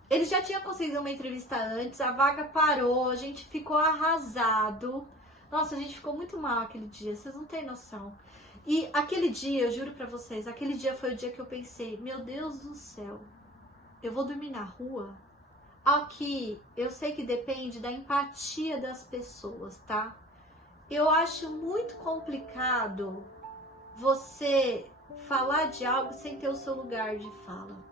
Ele já tinha conseguido uma entrevista antes, a vaga parou, a gente ficou arrasado. Nossa, a gente ficou muito mal aquele dia, vocês não têm noção. E aquele dia, eu juro pra vocês, aquele dia foi o dia que eu pensei, meu Deus do céu, eu vou dormir na rua? Aqui, eu sei que depende da empatia das pessoas, tá? Eu acho muito complicado você falar de algo sem ter o seu lugar de fala.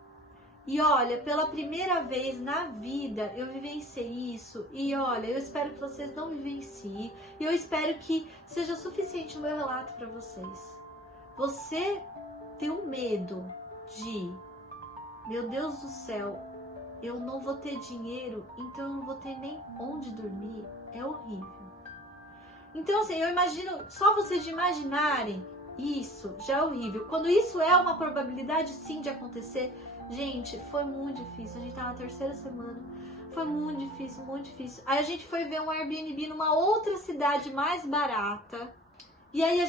E olha, pela primeira vez na vida eu vivenciei isso. E olha, eu espero que vocês não vivenciem. E eu espero que seja suficiente o meu relato para vocês. Você tem um medo de, meu Deus do céu, eu não vou ter dinheiro, então eu não vou ter nem onde dormir. É horrível. Então assim, eu imagino, só vocês de imaginarem isso já é horrível. Quando isso é uma probabilidade sim de acontecer, gente, foi muito difícil. A gente tá na terceira semana. Foi muito difícil, muito difícil. Aí a gente foi ver um Airbnb numa outra cidade mais barata. E aí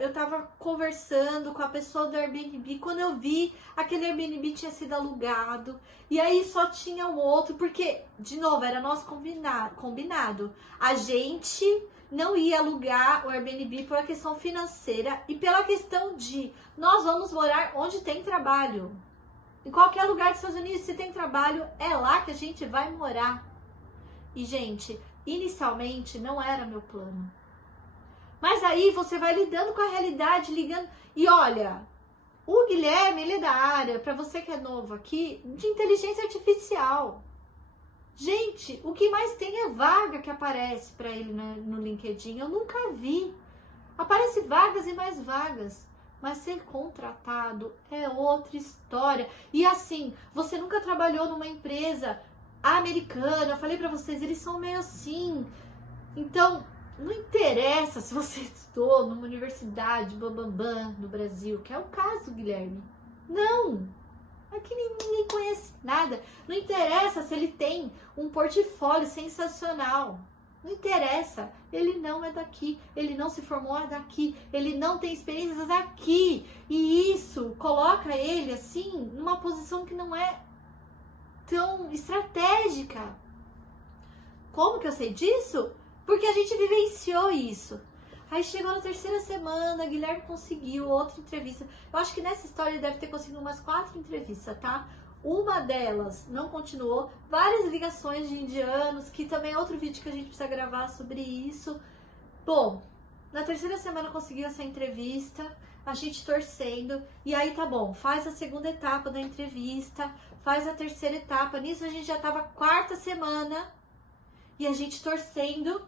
eu tava conversando com a pessoa do Airbnb. Quando eu vi, aquele Airbnb tinha sido alugado. E aí só tinha um outro, porque, de novo, era nosso combinado. A gente não ia alugar o Airbnb por uma questão financeira e pela questão de nós vamos morar onde tem trabalho. Em qualquer lugar dos Estados Unidos, se tem trabalho, é lá que a gente vai morar. E, gente, inicialmente não era meu plano. Mas aí você vai lidando com a realidade, ligando. E olha, o Guilherme, ele é da área, para você que é novo aqui, de inteligência artificial. Gente, o que mais tem é vaga que aparece para ele no LinkedIn. Eu nunca vi. Aparece vagas e mais vagas. Mas ser contratado é outra história. E assim, você nunca trabalhou numa empresa americana. Eu falei pra vocês, eles são meio assim. Então, não interessa se você estudou numa universidade bambambam no Brasil, que é o caso do Guilherme. Não! Aqui ninguém conhece nada. Não interessa se ele tem um portfólio sensacional. Não interessa, ele não é daqui, ele não se formou daqui, ele não tem experiências aqui. E isso coloca ele, assim, numa posição que não é tão estratégica. Como que eu sei disso? Porque a gente vivenciou isso. Aí chegou na terceira semana, Guilherme conseguiu outra entrevista. Eu acho que nessa história ele deve ter conseguido umas 4 entrevistas, tá? Uma delas não continuou, várias ligações de indianos, que também é outro vídeo que a gente precisa gravar sobre isso. Bom, na terceira semana conseguiu essa entrevista, a gente torcendo, e aí tá bom, faz a segunda etapa da entrevista, faz a terceira etapa, nisso a gente já tava quarta semana, e a gente torcendo,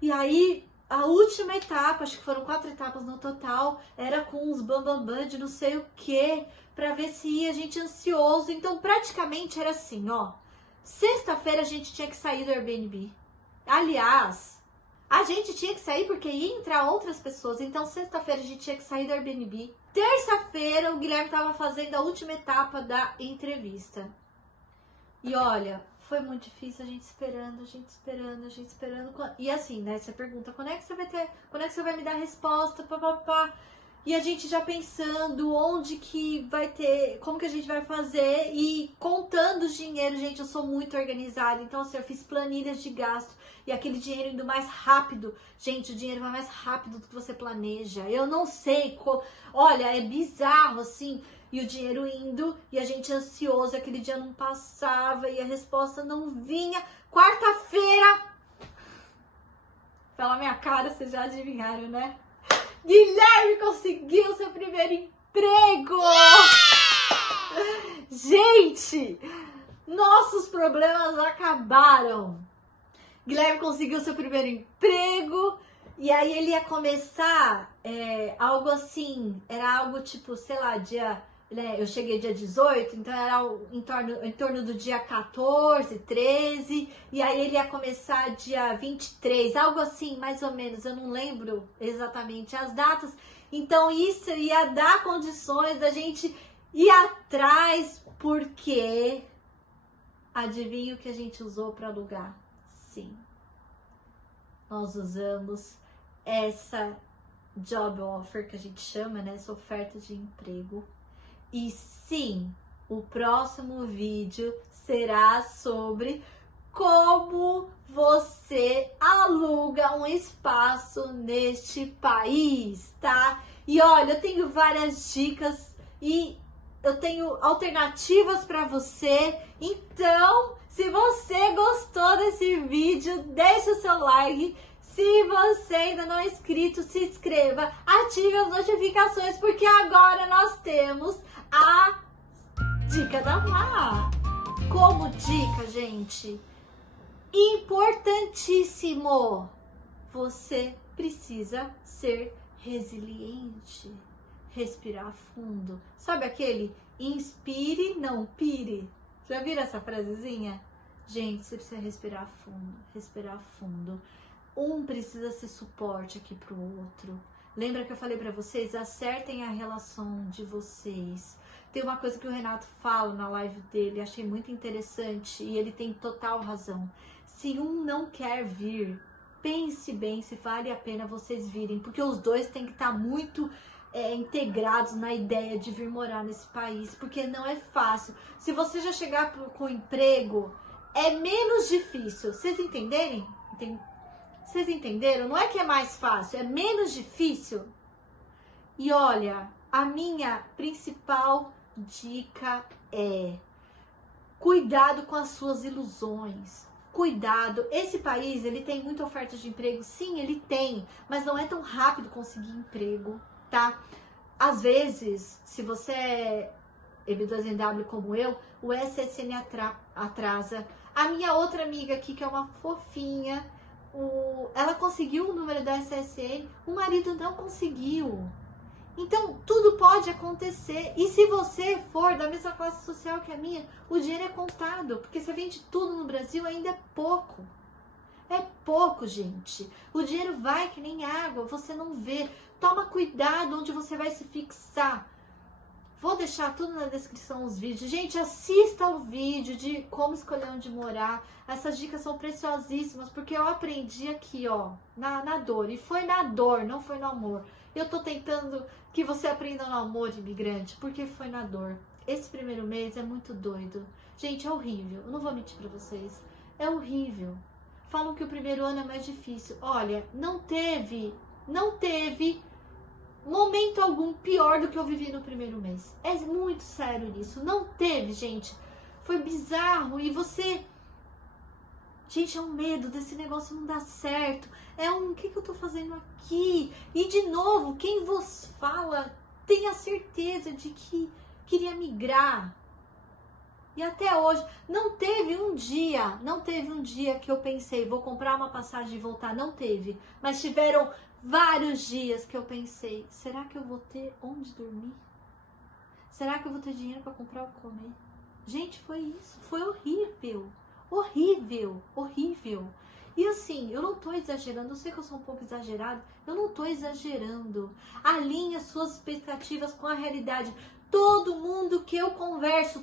e aí a última etapa, acho que foram 4 etapas no total, era com uns bambambam de não sei o que, pra ver se ia, a gente ansioso, então praticamente era assim, ó, sexta-feira a gente tinha que sair do Airbnb, aliás, a gente tinha que sair porque ia entrar outras pessoas. Então, sexta-feira a gente tinha que sair do Airbnb. Terça-feira, o Guilherme estava fazendo a última etapa da entrevista. E olha, foi muito difícil, a gente esperando. E assim, né, você pergunta, quando é que você vai me dar a resposta, papapá. E a gente já pensando onde que vai ter, como que a gente vai fazer e contando o dinheiro, gente, eu sou muito organizada. Então, assim, eu fiz planilhas de gasto e aquele dinheiro indo mais rápido. Gente, o dinheiro vai mais rápido do que você planeja. Eu não sei, olha, é bizarro, assim, e o dinheiro indo e a gente ansioso, aquele dia não passava e a resposta não vinha. Quarta-feira, pela minha cara, vocês já adivinharam, né? Guilherme conseguiu seu primeiro emprego! Gente, nossos problemas acabaram. Guilherme conseguiu seu primeiro emprego e aí ele ia começar algo assim, era algo tipo, sei lá, eu cheguei dia 18, então era em torno do dia 14, 13, e aí ele ia começar dia 23, algo assim, mais ou menos, eu não lembro exatamente as datas. Então isso ia dar condições da gente ir atrás, porque adivinha o que a gente usou para alugar? Sim, nós usamos essa job offer que a gente chama, né, essa oferta de emprego. E sim, o próximo vídeo será sobre como você aluga um espaço neste país, tá? E olha, eu tenho várias dicas e eu tenho alternativas para você. Então, se você gostou desse vídeo, deixa o seu like. Se você ainda não é inscrito, se inscreva, ative as notificações, porque agora nós temos a dica da Má. Como dica, gente, importantíssimo, você precisa ser resiliente, respirar fundo. Sabe aquele inspire, não pire? Já viram essa frasezinha? Gente, você precisa respirar fundo, respirar fundo. Um precisa ser suporte aqui pro outro. Lembra que eu falei pra vocês? Acertem a relação de vocês. Tem uma coisa que o Renato fala na live dele, achei muito interessante e ele tem total razão. Se um não quer vir, pense bem se vale a pena vocês virem, porque os dois têm que estar muito integrados na ideia de vir morar nesse país, porque não é fácil. Se você já chegar com emprego, é menos difícil. Vocês entenderem? Vocês entenderam? Não é que é mais fácil, é menos difícil. E olha, a minha principal dica é cuidado com as suas ilusões. Cuidado. Esse país, ele tem muita oferta de emprego. Sim, ele tem, mas não é tão rápido conseguir emprego, tá? Às vezes, se você é EB2NW como eu, o SSN atrasa. A minha outra amiga aqui, que é uma fofinha, ela conseguiu o número da SSN, o marido não conseguiu. Então, tudo pode acontecer. E se você for da mesma classe social que a minha, o dinheiro é contado. Porque você vende tudo no Brasil, ainda é pouco. É pouco, gente. O dinheiro vai que nem água, você não vê. Toma cuidado onde você vai se fixar. Vou deixar tudo na descrição os vídeos. Gente, assista o vídeo de como escolher onde morar. Essas dicas são preciosíssimas, porque eu aprendi aqui, ó, na dor. E foi na dor, não foi no amor. Eu tô tentando que você aprenda no amor, imigrante, porque foi na dor. Esse primeiro mês é muito doido. Gente, é horrível. Eu não vou mentir pra vocês. É horrível. Falam que o primeiro ano é mais difícil. Olha, não teve momento algum pior do que eu vivi no primeiro mês. É muito sério isso. Não teve, gente. Foi bizarro. E você Gente, é um medo desse negócio não dar certo. É um, o que eu tô fazendo aqui? E de novo, quem vos fala, tenha certeza de que queria migrar. E até hoje, não teve um dia que eu pensei, vou comprar uma passagem e voltar, não teve. Mas tiveram vários dias que eu pensei, será que eu vou ter onde dormir? Será que eu vou ter dinheiro para comprar o que comer? Gente, foi isso, foi horrível, horrível, horrível. E assim, eu não tô exagerando, eu sei que eu sou um pouco exagerada, eu não tô exagerando. Alinhe as suas expectativas com a realidade. Todo mundo que eu converso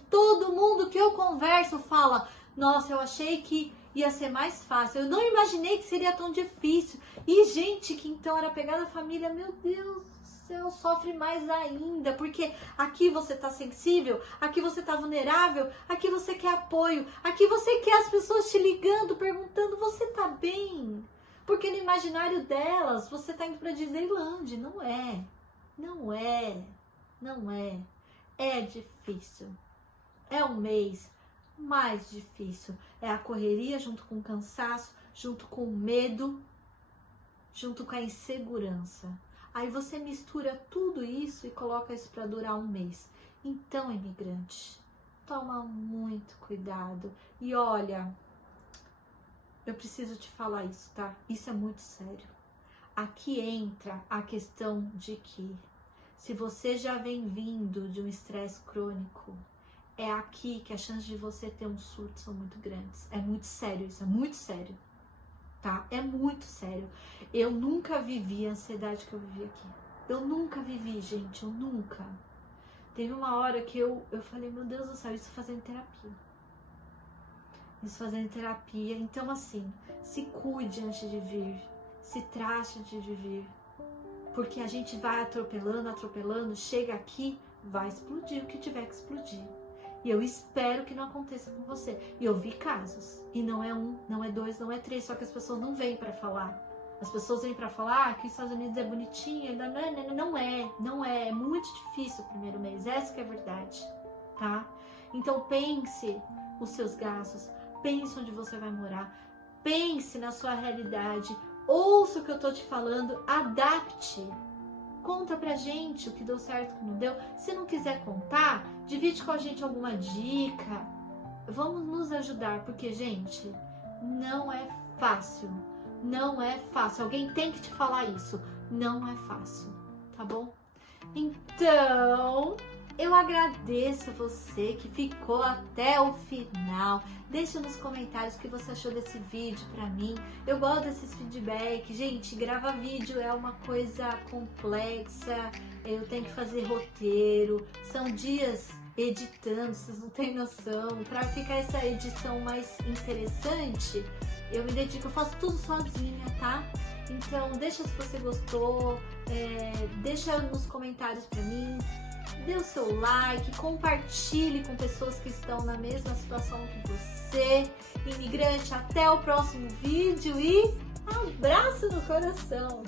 fala, nossa, eu achei que ia ser mais fácil, eu não imaginei que seria tão difícil. E gente que então era pegada à família, meu Deus do céu, sofre mais ainda, porque aqui você tá sensível, aqui você tá vulnerável, aqui você quer apoio, aqui você quer as pessoas te ligando, perguntando, você tá bem? Porque no imaginário delas, você tá indo pra Disneyland, não é, não é, não é. É difícil, é um mês mais difícil, é a correria junto com o cansaço, junto com o medo, junto com a insegurança. Aí você mistura tudo isso e coloca isso para durar um mês. Então, imigrante, toma muito cuidado. E olha, eu preciso te falar isso, tá? Isso é muito sério. Aqui entra a questão de que se você já vem vindo de um estresse crônico, é aqui que as chances de você ter um surto são muito grandes. É muito sério isso, é muito sério, tá? É muito sério. Eu nunca vivi a ansiedade que eu vivi aqui. Eu nunca vivi, gente, eu nunca. Teve uma hora que eu falei, meu Deus do céu, isso fazendo terapia. Isso fazendo terapia. Então, assim, se cuide antes de vir. Se trate antes de vir. Porque a gente vai atropelando, chega aqui, vai explodir o que tiver que explodir. E eu espero que não aconteça com você. E eu vi casos. E não é um, não é dois, não é três. Só que as pessoas não vêm pra falar. As pessoas vêm pra falar que os Estados Unidos é bonitinho. Não é. É muito difícil o primeiro mês. Essa que é a verdade, tá? Então pense os seus gastos. Pense onde você vai morar. Pense na sua realidade. Ouça o que eu tô te falando, adapte. Conta pra gente o que deu certo, o que não deu. Se não quiser contar, divide com a gente alguma dica. Vamos nos ajudar, porque, gente, não é fácil. Não é fácil. Alguém tem que te falar isso. Não é fácil, tá bom? Então, eu agradeço você que ficou até o final. Deixa nos comentários o que você achou desse vídeo pra mim. Eu gosto desses feedbacks. Gente, gravar vídeo é uma coisa complexa. Eu tenho que fazer roteiro. São dias editando, vocês não têm noção. Pra ficar essa edição mais interessante, eu me dedico, eu faço tudo sozinha, tá? Então, deixa se você gostou. Deixa nos comentários pra mim. Dê o seu like, compartilhe com pessoas que estão na mesma situação que você. Imigrante, até o próximo vídeo e abraço no coração!